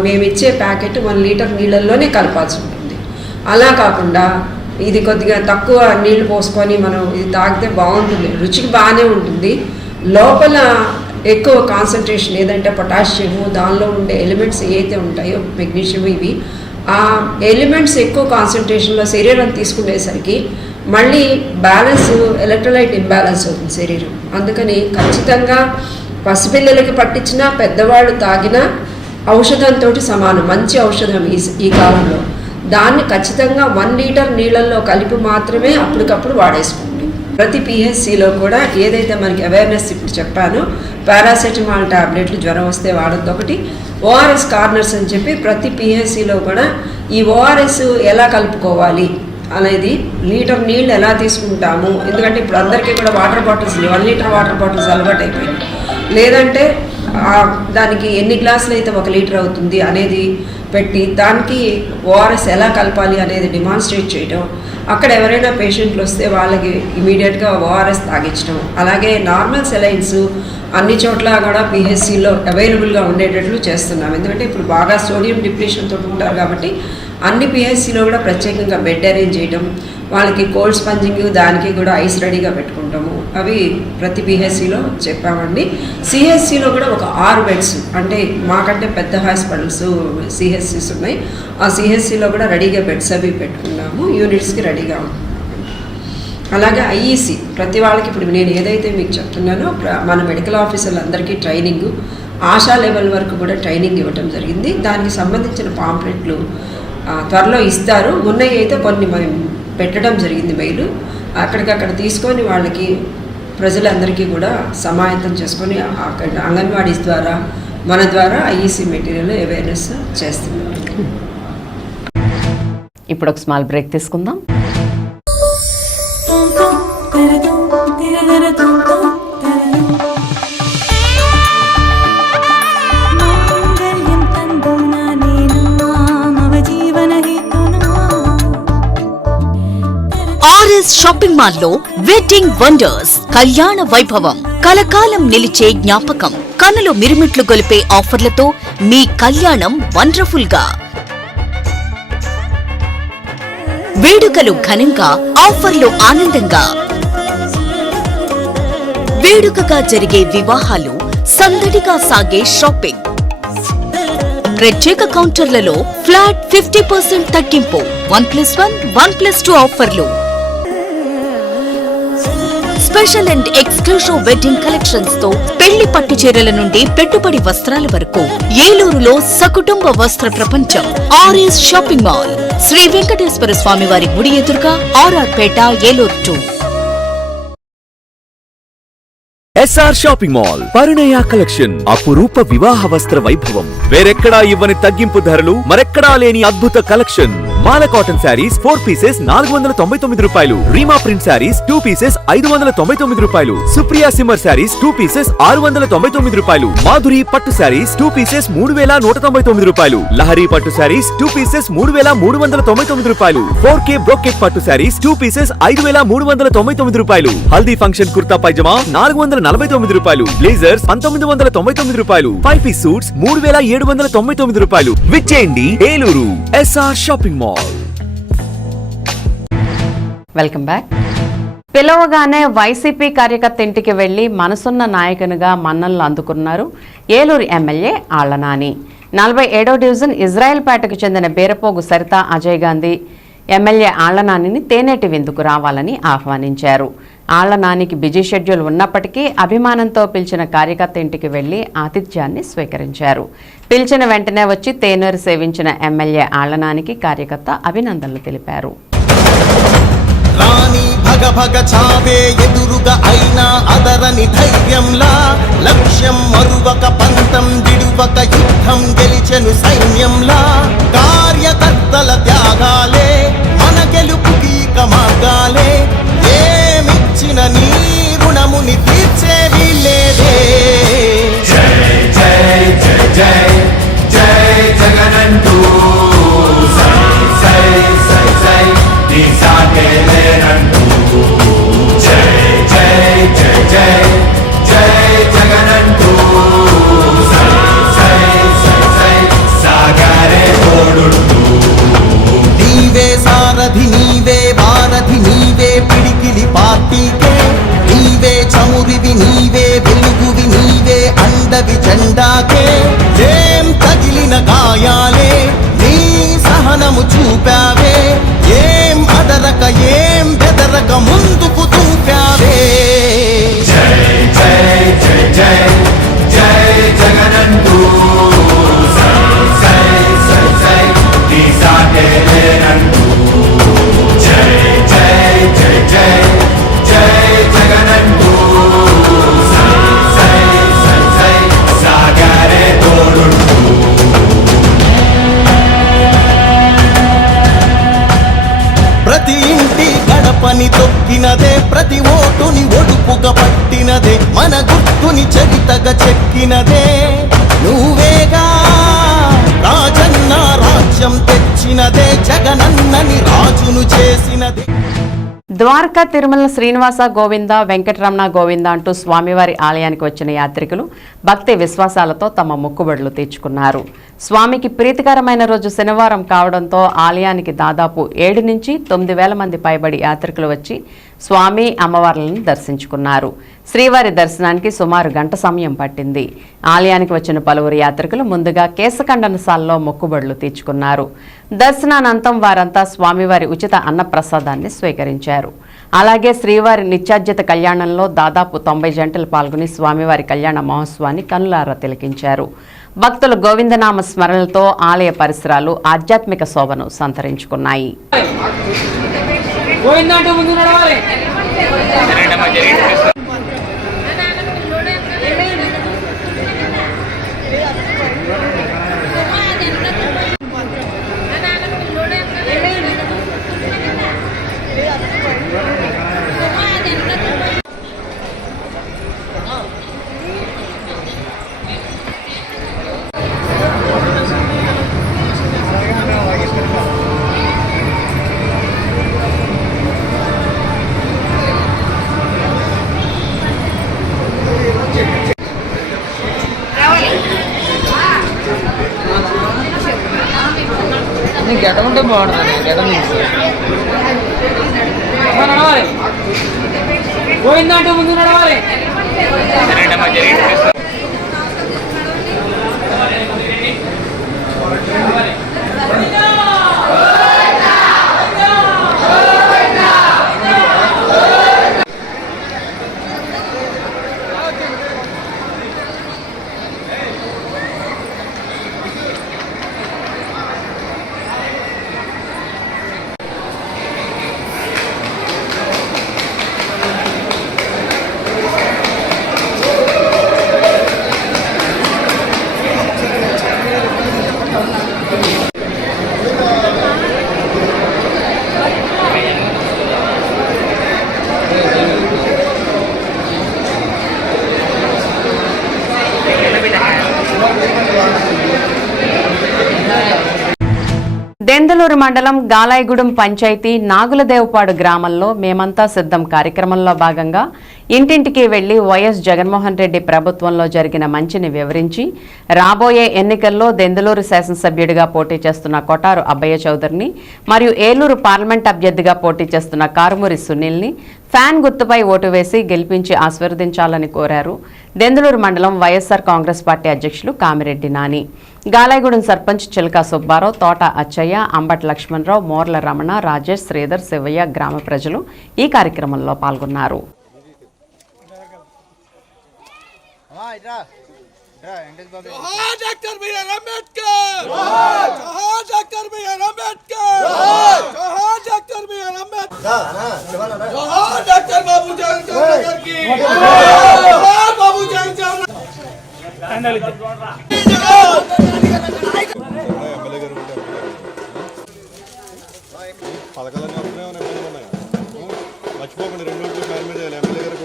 మేము ఇచ్చే ప్యాకెట్ 1 లీటర్ నీళ్ళల్లోనే కలపాల్సి ఉంటుంది. అలా కాకుండా ఇది కొద్దిగా తక్కువ నీళ్లు పోసుకొని మనం ఇది తాగితే బాగుంటుంది, రుచికి బాగానే ఉంటుంది. లోపల ఎక్కువ కాన్సన్ట్రేషన్ ఏదంటే పొటాషియము, దానిలో ఉండే ఎలిమెంట్స్ ఏవైతే ఉంటాయో మెగ్నీషియం, ఇవి ఆ ఎలిమెంట్స్ ఎక్కువ కాన్సన్ట్రేషన్లో శరీరం తీసుకునేసరికి మళ్ళీ బ్యాలెన్స్ ఎలక్ట్రోలైట్ ఇంబ్యాలెన్స్ అవుతుంది శరీరం. అందుకని ఖచ్చితంగా పసిపిల్లలకి పట్టించినా పెద్దవాళ్ళు తాగినా ఔషధంతో సమానం, మంచి ఔషధం ఈ కాలంలో. దాన్ని ఖచ్చితంగా 1 లీటర్ నీళ్ళల్లో కలిపి మాత్రమే అప్పటికప్పుడు వాడేసుకోండి. ప్రతి పిహెచ్సిలో కూడా ఏదైతే మనకి అవేర్నెస్ ఇప్పుడు చెప్పానో పారాసెటమాల్ టాబ్లెట్లు జ్వరం వస్తే వాడద్దు ఒకటి, ఓఆర్ఎస్ కార్నర్స్ అని చెప్పి ప్రతి పిహెచ్సిలో కూడా ఈ ఓఆర్ఎస్ ఎలా కలుపుకోవాలి అనేది, లీటర్ నీళ్ళు ఎలా తీసుకుంటాము. ఎందుకంటే ఇప్పుడు అందరికీ కూడా water bottles 1 litre water bottles అలవాటు అయిపోయింది. లేదంటే దానికి ఎన్ని గ్లాసులు అయితే 1 లీటర్ అవుతుంది అనేది పెట్టి దానికి ఓఆర్ఎస్ ఎలా కలపాలి అనేది డిమాన్స్ట్రేట్ చేయడం. అక్కడ ఎవరైనా పేషెంట్లు వస్తే వాళ్ళకి ఇమీడియట్గా ఓఆర్ఎస్ తాగించడం. అలాగే నార్మల్ సెలైన్స్ అన్ని చోట్ల కూడా పిహెచ్సిలో అవైలబుల్గా ఉండేటట్లు చేస్తున్నాం. ఎందుకంటే ఇప్పుడు బాగా సోడియం డిప్రెషన్ తోటి ఉంటారు కాబట్టి అన్ని పిహెచ్సిలో కూడా ప్రత్యేకంగా బెడ్ అరేంజ్ చేయడం, వాళ్ళకి కోల్డ్ స్పంజింగ్ దానికి కూడా ఐస్ రెడీగా పెట్టుకుంటాము. అవి ప్రతి పిహెచ్సిలో చెప్పామండి. సిహెచ్సిలో కూడా ఒక 6 బెడ్స్, అంటే మాకంటే పెద్ద హాస్పిటల్స్ సిహెచ్సిస్ ఉన్నాయి. ఆ సిహెచ్సిలో కూడా రెడీగా బెడ్స్ అవి పెట్టుకున్నాము, యూనిట్స్కి రెడీగా ఉంటున్నాము. అలాగే ఐఈసి ప్రతి వాళ్ళకి ఇప్పుడు నేను ఏదైతే మీకు చెప్తున్నానో మన మెడికల్ ఆఫీసర్లు అందరికీ ట్రైనింగ్, ఆశా లెవెల్ వరకు కూడా ట్రైనింగ్ ఇవ్వటం జరిగింది. దానికి సంబంధించిన పాంప్లెట్లు త్వరలో ఇస్తారు. ఉన్నవి అయితే కొన్ని మనం పెట్టడం జరిగింది మెయిల్, అక్కడికక్కడ తీసుకొని వాళ్ళకి ప్రజలందరికీ కూడా సమాయత్తం చేసుకొని అక్కడ అంగన్వాడీస్ ద్వారా మన ద్వారా ఐఈసి మెటీరియల్ అవేర్నెస్ చేస్తున్నాం. ఇప్పుడు ఒక స్మాల్ బ్రేక్ తీసుకుందాం. ఆర్ఎస్ షాపింగ్ మాల్ లో వెడ్డింగ్ వండర్స్ కళ్యాణ వైభవం, కలకాలం నిలిచే జ్ఞాపకం, కనులు మిరుమిట్లు గొలిపే ఆఫర్లతో మీ కళ్యాణం వండర్ఫుల్ గా. వేడుకలు ఘనంగా, ఆఫర్లు ఆనందంగా. వేడుకగా జరిగే వివాహాలు, సందడిగా సాగే షాపింగ్, ప్రత్యేక కౌంటర్లలో ఫ్లాట్ 50% తగ్గింపు. 1+1, 1+2 ఆఫర్లు. Special and exclusive wedding collections తో పెళ్లి పట్టు చీరల నుండి పెట్టుబడి వస్త్రాల వరకు ఏలూరులో సకుటుంబ వస్త్ర ప్రపంచం RS shopping mall. Shri Venkateswara Swami వారి గుడి ఎదురుగా RR Peta, Eluru 2. SR shopping mall Parinaya collection అపురూప వివాహ వస్త్ర వైభవం. వేరెక్కడా ఇవ్వని తగ్గింపు ధరలు, మరెక్కడా లేని అద్భుత కలెక్షన్. మాల కాటన్ శారీస్ 4 పీసెస్ 499 రూపాయలు. రీమా ప్రింట్ శారీస్ 2 పీసెస్ 599 రూపాయలు. సుప్రియా సిమ్మర్ శారీస్ 2 పీసెస్ 699 రూపాయలు. మాధురి పట్టు శారీస్ 2 పీసెస్ 3199 రూపాయలు. లహరి పట్టు శారీస్ 2 పీసెస్ 3399 రూపాయలు. 4K బ్రోకెట్ పట్టు శారీస్ 2 పీసెస్ 5399 రూపాయలు. హల్దీ ఫంక్షన్ కుర్తా పైజమా 449 రూపాయలు. బ్లేజర్స్ 1999 రూపాయలు. 5 పీస్ సూట్స్ 3799 రూపాయలు. విచ్చేయండి Eluru SR shopping mall. Welcome back. పిలవగానే వైసీపీ కార్యకర్త ఇంటికి వెళ్లి మనసున్న నాయకునిగా మన్ననలు అందుకున్నారు ఏలూరు ఎమ్మెల్యే ఆళ్ల నాని. 47వ డివిజన్ ఇజ్రాయెల్పేటకు చెందిన బీరపోగు సరిత అజయ్ గాంధీ ఎమ్మెల్యే ఆళ్ల నానిని తేనేటి విందుకు రావాలని ఆహ్వానించారు. ఆళ్ల నానికి బిజీ షెడ్యూల్ ఉన్నప్పటికీ అభిమానంతో పిలిచిన కార్యకర్త ఇంటికి వెళ్లి ఆతిథ్యాన్ని స్వీకరించారు. పిలిచిన వెంటనే వచ్చి తేనూరు సేవించిన ఎమ్మెల్యే ఆళ్ల నానికి కార్యకర్త అభినందనలు తెలిపారు. రాణి భగ భగ చావే ఎదురుగా అయినా అదరని ధైర్యంలా, లక్ష్యం మరువక పంతం విడువక యుద్ధం గెలిచెను సైన్యంలా, కార్యకర్తల త్యాగాలే మన గెలుపుకి మార్గాలే, ఏమిచ్చిన నీ రుణముని తీర్చేది లేదే. జై జై జై జై జై జగనంటూ సై సై సై సై నీ సాగే లేనంటూ. జై జై జై జై జై జగనంటూ సై సై సై సై సాగరే తోడుంటూ. నీవే సారథి, నీవే వారధి, నీవే పిడికిలి పార్టీకే, నీవే చమురివి, నీవే వెలుగువి, నీవే అండవి జెండాకే. ఏం తగిలిన గాయాలే నీ సహనము చూపావే, ఏం అదరక ఏం బెదరక ముందుకు చూపావే. జై జై జై జై జై జగనంటూ సై సై సై సై నీ సాగే లేనంటూ. జై జై జై జై జై జగనంటూ సై సై సై సై సాగరే తోడుంటూ. ప్రతి ఇంటి గడపని తొక్కినదే, ప్రతి ఓటుని ఒడుపుగా పట్టినదే, మన గుర్తుని చరితగా చెక్కినదే నువ్వేగా. రాజన్న రాజ్యం తెచ్చినదే, జగనన్నని రాజును చేసినదే. ద్వారకా తిరుమల శ్రీనివాస గోవింద వెంకటరమణ గోవింద అంటూ స్వామివారి ఆలయానికి వచ్చిన యాత్రికులు భక్తి విశ్వాసాలతో తమ మొక్కుబడులు తీర్చుకున్నారు. స్వామికి ప్రీతికరమైన రోజు శనివారం కావడంతో ఆలయానికి దాదాపు 7 నుంచి 9 వేల మంది పైబడి యాత్రికులు వచ్చి స్వామి అమ్మవార్లను దర్శించుకున్నారు. శ్రీవారి దర్శనానికి సుమారు గంట సమయం పట్టింది. ఆలయానికి వచ్చిన పలువురు యాత్రికులు ముందుగా కేశఖండనశాలలో మొక్కుబడులు తీర్చుకున్నారు. దర్శనానంతం వారంతా స్వామివారి ఉచిత అన్నప్రసాదాన్ని స్వీకరించారు. అలాగే శ్రీవారి నిత్యార్జిత కళ్యాణంలో దాదాపు 90 జంటలు పాల్గొని స్వామివారి కళ్యాణ మహోత్సవాన్ని కనులారా తిలకించారు. భక్తులు గోవిందనామ స్మరణలతో ఆలయ పరిసరాలు ఆధ్యాత్మిక శోభను సంతరించుకున్నాయి. గెట ఉంటే బాగుంటుంది. గెట నడవాలి, పోయిందంటూ ముందు నడవాలి. దెందులూరు మండలం గాలాయిగూడెం పంచాయతీ నాగులదేవపాడు గ్రామంలో మేమంతా సిద్ధం కార్యక్రమంలో భాగంగా ఇంటింటికి వెళ్లి వైఎస్ జగన్మోహన్ రెడ్డి ప్రభుత్వంలో జరిగిన మంచిని వివరించి రాబోయే ఎన్నికల్లో దెందులూరు శాసనసభ్యుడిగా పోటీ చేస్తున్న కొటారు అబ్బయ్య చౌదరిని మరియు ఏలూరు పార్లమెంట్ అభ్యర్థిగా పోటీ చేస్తున్న కారుమూరి సునీల్ని ఫ్యాన్ గుర్తుపై ఓటు వేసి గెలిపించి ఆశీర్వదించాలని కోరారు దెందులూరు మండలం వైఎస్ఆర్ కాంగ్రెస్ పార్టీ అధ్యక్షులు కామిరెడ్డి నాని. గాలాయిగూడెం సర్పంచ్ చిలకా సుబ్బారావు, తోట అచ్చయ్య, అంబటి లక్ష్మణరావు, మోర్ల రమణ, రాజేష్, శ్రీధర్, శివయ్య గ్రామ ప్రజలు ఈ కార్యక్రమంలో పాల్గొన్నారు. పథకాలన్నీ వస్తున్నాయి ఉన్నాయి మర్చిపోకండి 2 రోజులు ఫ్యాన్ మీద ఎమ్మెల్యే గారు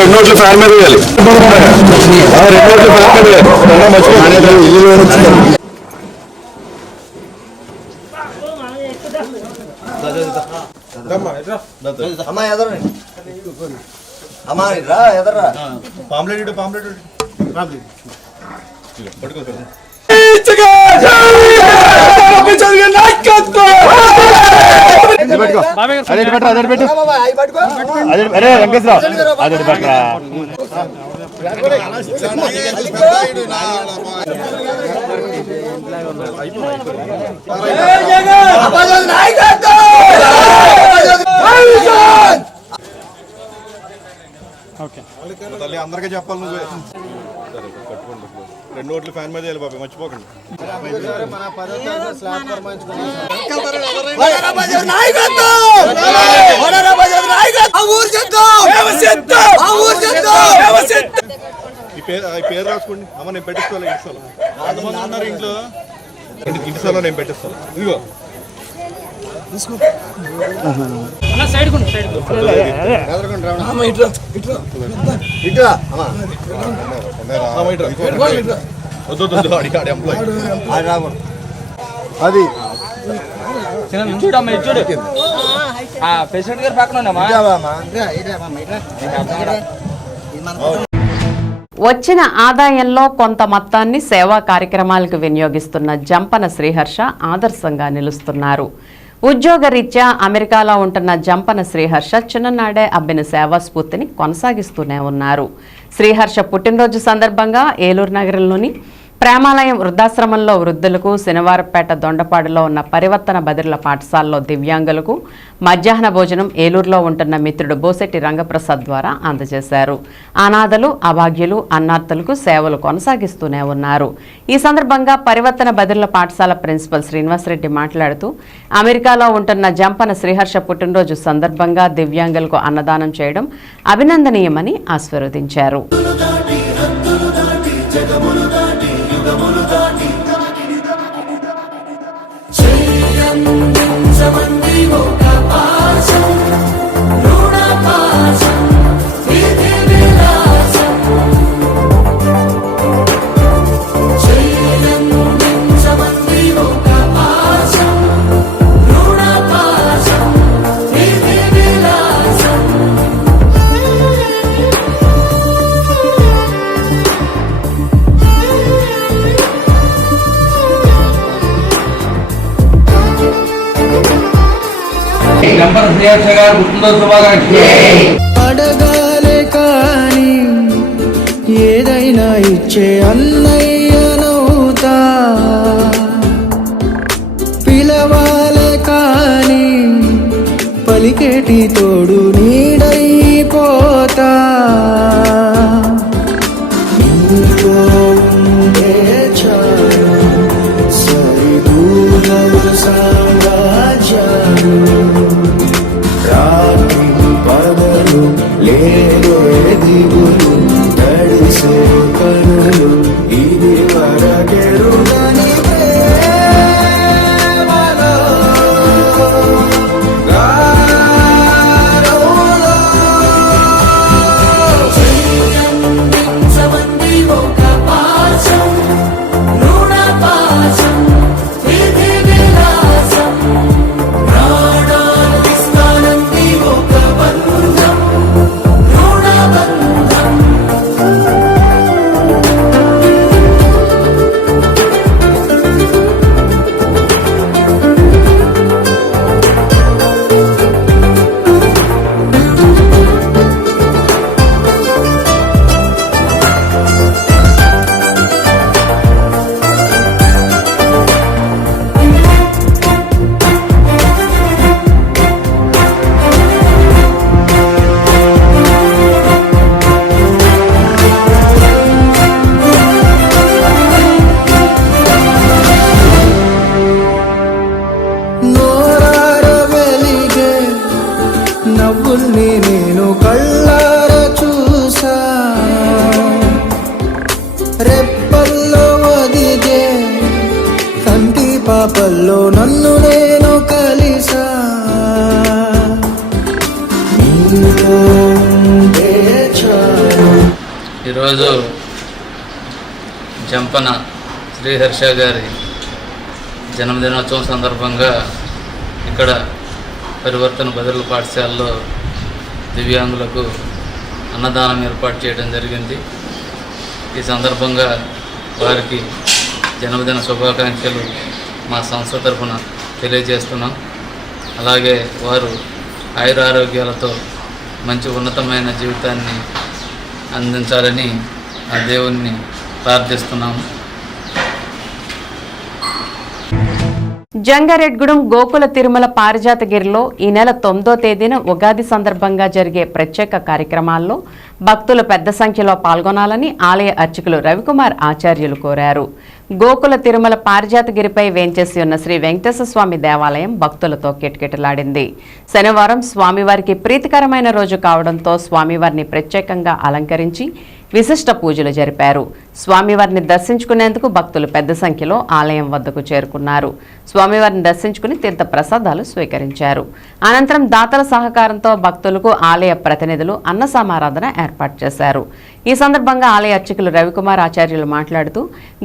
రెండు రోజులు ఫ్యాన్ మీద వేయాలి 2 రోజులు ఫ్యాన్ మీద మర్చిపోకండి. అమ్మా ఎదరండి అమ్మా రా ఎదరా పాంప్లెట్ పట్టుకో తల్లి అందరికీ చెప్పాలి నువ్వే. సరే కట్టుకోండి 2 ఓట్లు ఫ్యాన్ మీద వేయాలి బాబు మర్చిపోకండి. ఈ పేరు రాసుకోండి అమ్మ నేను పెట్టిస్తాను ఎంతమంది ఉన్నారు ఇంట్లో ఇంటి స్థలం నేను పెట్టిస్తాను ఇదిగో అది ప్రెసిడెంట్ గారు పక్కన వచ్చిన ఆదాయంలో కొంత మొత్తాన్ని సేవా కార్యక్రమాలకు వినియోగిస్తున్న జంపన శ్రీహర్ష ఆదర్శంగా నిలుస్తున్నారు. ఉద్యోగరీత్యా అమెరికాలో ఉంటున్న జంపన శ్రీహర్ష చిన్ననాడే అబ్బిన సేవా స్ఫూర్తిని కొనసాగిస్తూనే ఉన్నారు. శ్రీహర్ష పుట్టినరోజు సందర్భంగా ఏలూరు నగరంలోని ప్రేమాలయం వృద్ధాశ్రమంలో వృద్ధులకు, శనివారపేట దొండపాడులో ఉన్న పరివర్తన బదిర్ల పాఠశాలలో దివ్యాంగులకు మధ్యాహ్న భోజనం ఏలూరులో ఉంటున్న మిత్రుడు బోసెట్టి రంగప్రసాద్ ద్వారా అందజేశారు. అనాథలు, అభాగ్యులు, అన్నార్థులకు సేవలు కొనసాగిస్తూనే ఉన్నారు. ఈ సందర్భంగా పరివర్తన బదిర్ల పాఠశాల ప్రిన్సిపల్ శ్రీనివాసరెడ్డి మాట్లాడుతూ అమెరికాలో ఉంటున్న జంపన శ్రీహర్ష పుట్టినరోజు సందర్భంగా దివ్యాంగులకు అన్నదానం చేయడం అభినందనీయమని ఆశీర్వదించారు. అడగాలే కానీ ఏదైనా ఇచ్చే అన్నయ్యనవుతా, పిలవాలే కానీ పలికేటి తోడు నీడైపోతా. నీతో ఉండే చాలు సరిదూరవు సామ్రాజ్యాలు, రాత్రి పగలు లేదో దిగులు తడిసే కనులు ఇది వరకెరుగని ప్రేమలో కల్లో నన్ను నేను కలిసా నీతో ఉంటే చాలు. ఈరోజు జంపన శ్రీహర్ష గారి జన్మదినోత్సవం సందర్భంగా ఇక్కడ పరివర్తన బదిలీ పాఠశాలలో దివ్యాంగులకు అన్నదానం ఏర్పాటు చేయడం జరిగింది. ఈ సందర్భంగా వారికి జన్మదిన శుభాకాంక్షలు మా సంస్థ తరఫున తెలియజేస్తున్నాం. అలాగే వారు ఆయురారోగ్యాలతో మంచి ఉన్నతమైన జీవితాన్ని అందించాలని ఆ దేవుణ్ణి ప్రార్థిస్తున్నాము. జంగారెడ్గూడెం గోకుల తిరుమల పారిజాతగిరిలో ఈ నెల 9వ తేదీన ఉగాది సందర్భంగా జరిగే ప్రత్యేక కార్యక్రమాల్లో భక్తులు పెద్ద సంఖ్యలో పాల్గొనాలని ఆలయ అర్చకులు రవికుమార్ ఆచార్యులు కోరారు. గోకుల తిరుమల పారిజాతగిరిపై వేంచేసి ఉన్న శ్రీ వెంకటేశ్వర స్వామి దేవాలయం భక్తులతో కిటకిటలాడింది. శనివారం స్వామివారికి ప్రీతికరమైన రోజు కావడంతో స్వామివారిని ప్రత్యేకంగా అలంకరించి విశిష్ట పూజలు జరిపారు. స్వామివారిని దర్శించుకునేందుకు భక్తులు పెద్ద సంఖ్యలో ఆలయం వద్దకు చేరుకున్నారు. స్వామివారిని దర్శించుకుని తీర్థ ప్రసాదాలు స్వీకరించారు. అనంతరం దాతల సహకారంతో భక్తులకు ఆలయ ప్రతినిధులు అన్న సమారాధన ఏర్పాటు చేశారు. ఈ సందర్భంగా ఆలయ అర్చకులు రవికుమార్ ఆచార్యులు మాట్లాడుతూ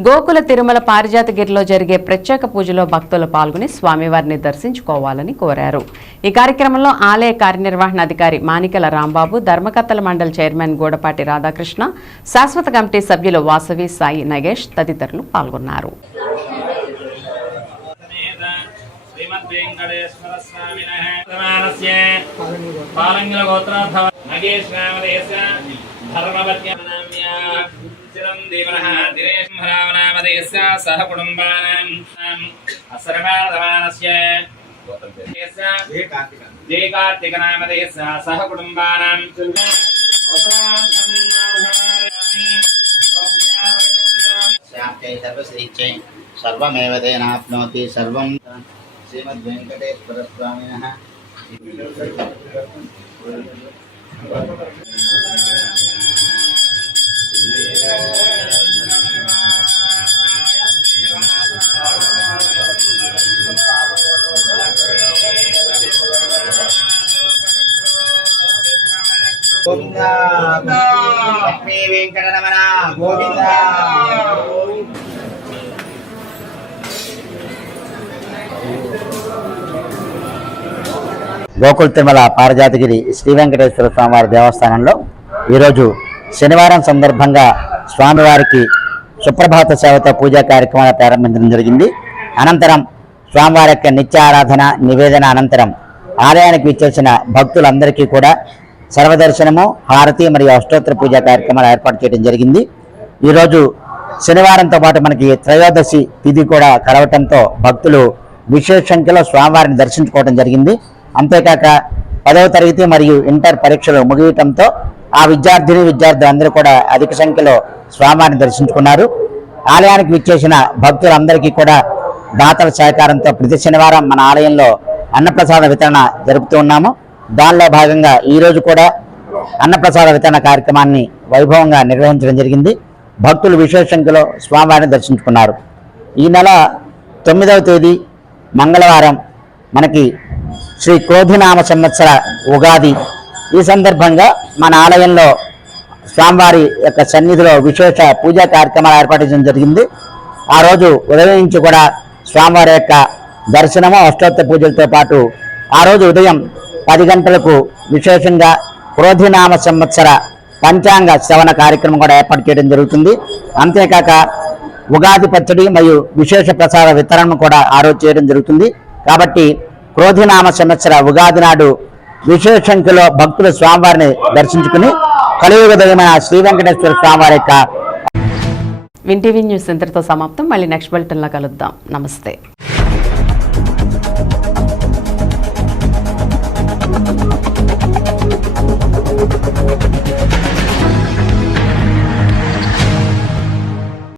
గోకుల తిరుమల పారిజాతగిరిలో జరిగే ప్రత్యేక పూజలో భక్తులు పాల్గొని స్వామివారిని దర్శించుకోవాలని కోరారు. ఈ కార్యక్రమంలో ఆలయ కార్యనిర్వహణాధికారి మానికల రాంబాబు, ధర్మకర్తల మండలి చైర్మన్ గూడపాటి రాధాకృష్ణ, శాశ్వత కమిటీ సభ్యులు వాసవి, సాయి, నగేష్ తదితరులు పాల్గొన్నారు. సహ కుటుంబానాం అసర్వాదమానస్య జయ కార్తిక నామదేశ సహ కుటుంబానాం శాంతై సర్వశ్రీచ్చై సర్వమేవ తేనాప్నోతి సర్వం. శ్రీమద్వేంకటేశ్వర స్వామినః. గోవింద లక్ష్మీ వెంకటరమణ గోవింద. గోకుల తిరుమల పారిజాతగిరి శ్రీ వెంకటేశ్వర స్వామివారి దేవస్థానంలో ఈరోజు శనివారం సందర్భంగా స్వామివారికి సుప్రభాత సేవతో పూజా కార్యక్రమాలు ప్రారంభించడం జరిగింది. అనంతరం స్వామివారి యొక్క నిత్యారాధన నివేదన అనంతరం ఆలయానికి విచ్చేసిన భక్తులందరికీ కూడా సర్వదర్శనము, హారతి మరియు అష్టోత్తర పూజా కార్యక్రమాలు ఏర్పాటు చేయడం జరిగింది. ఈరోజు శనివారంతో పాటు మనకి త్రయోదశి తిథి కూడా కలవటంతో భక్తులు విశేష సంఖ్యలో స్వామివారిని దర్శించుకోవడం జరిగింది. అంతేకాక 10వ తరగతి మరియు ఇంటర్ పరీక్షలు ముగియటంతో ఆ విద్యార్థులు అందరూ కూడా అధిక సంఖ్యలో స్వామివారిని దర్శించుకున్నారు. ఆలయానికి విచ్చేసిన భక్తులందరికీ కూడా దాతల సహకారంతో ప్రతి శనివారం మన ఆలయంలో అన్నప్రసాద వితరణ జరుపుతూ ఉన్నాము. దానిలో భాగంగా ఈరోజు కూడా అన్నప్రసాద వితరణ కార్యక్రమాన్ని వైభవంగా నిర్వహించడం జరిగింది. భక్తులు విశేష సంఖ్యలో స్వామివారిని దర్శించుకున్నారు. ఈ నెల 9వ తేదీ మంగళవారం మనకి శ్రీ క్రోధినామ సంవత్సర ఉగాది. ఈ సందర్భంగా మన ఆలయంలో స్వామివారి యొక్క సన్నిధిలో విశేష పూజా కార్యక్రమాలు ఏర్పాటు చేయడం జరిగింది. ఆ రోజు ఉదయం నుంచి కూడా స్వామివారి యొక్క దర్శనము, అష్టోత్తర పూజలతో పాటు ఆ రోజు ఉదయం 10 గంటలకు విశేషంగా క్రోధినామ సంవత్సర పంచాంగ శ్రవణ కార్యక్రమం కూడా ఏర్పాటు చేయడం జరుగుతుంది. అంతేకాక ఉగాది పచ్చడి మరియు విశేష ప్రసాద వితరణ కూడా ఆ రోజు చేయడం జరుగుతుంది. కాబట్టి క్రోధినామ సంవత్సర ఉగాది నాడు విశేష సంఖ్యలో భక్తులు స్వామివారిని దర్శించుకుని కలియుగ దైవమైన శ్రీ వెంకటేశ్వర స్వామివారి యొక్క విన్ టీవీ న్యూస్ ఇంతటితో సమాప్తం. మళ్ళీ నెక్స్ట్ బులెటిన్లో కలుద్దాం. నమస్తే.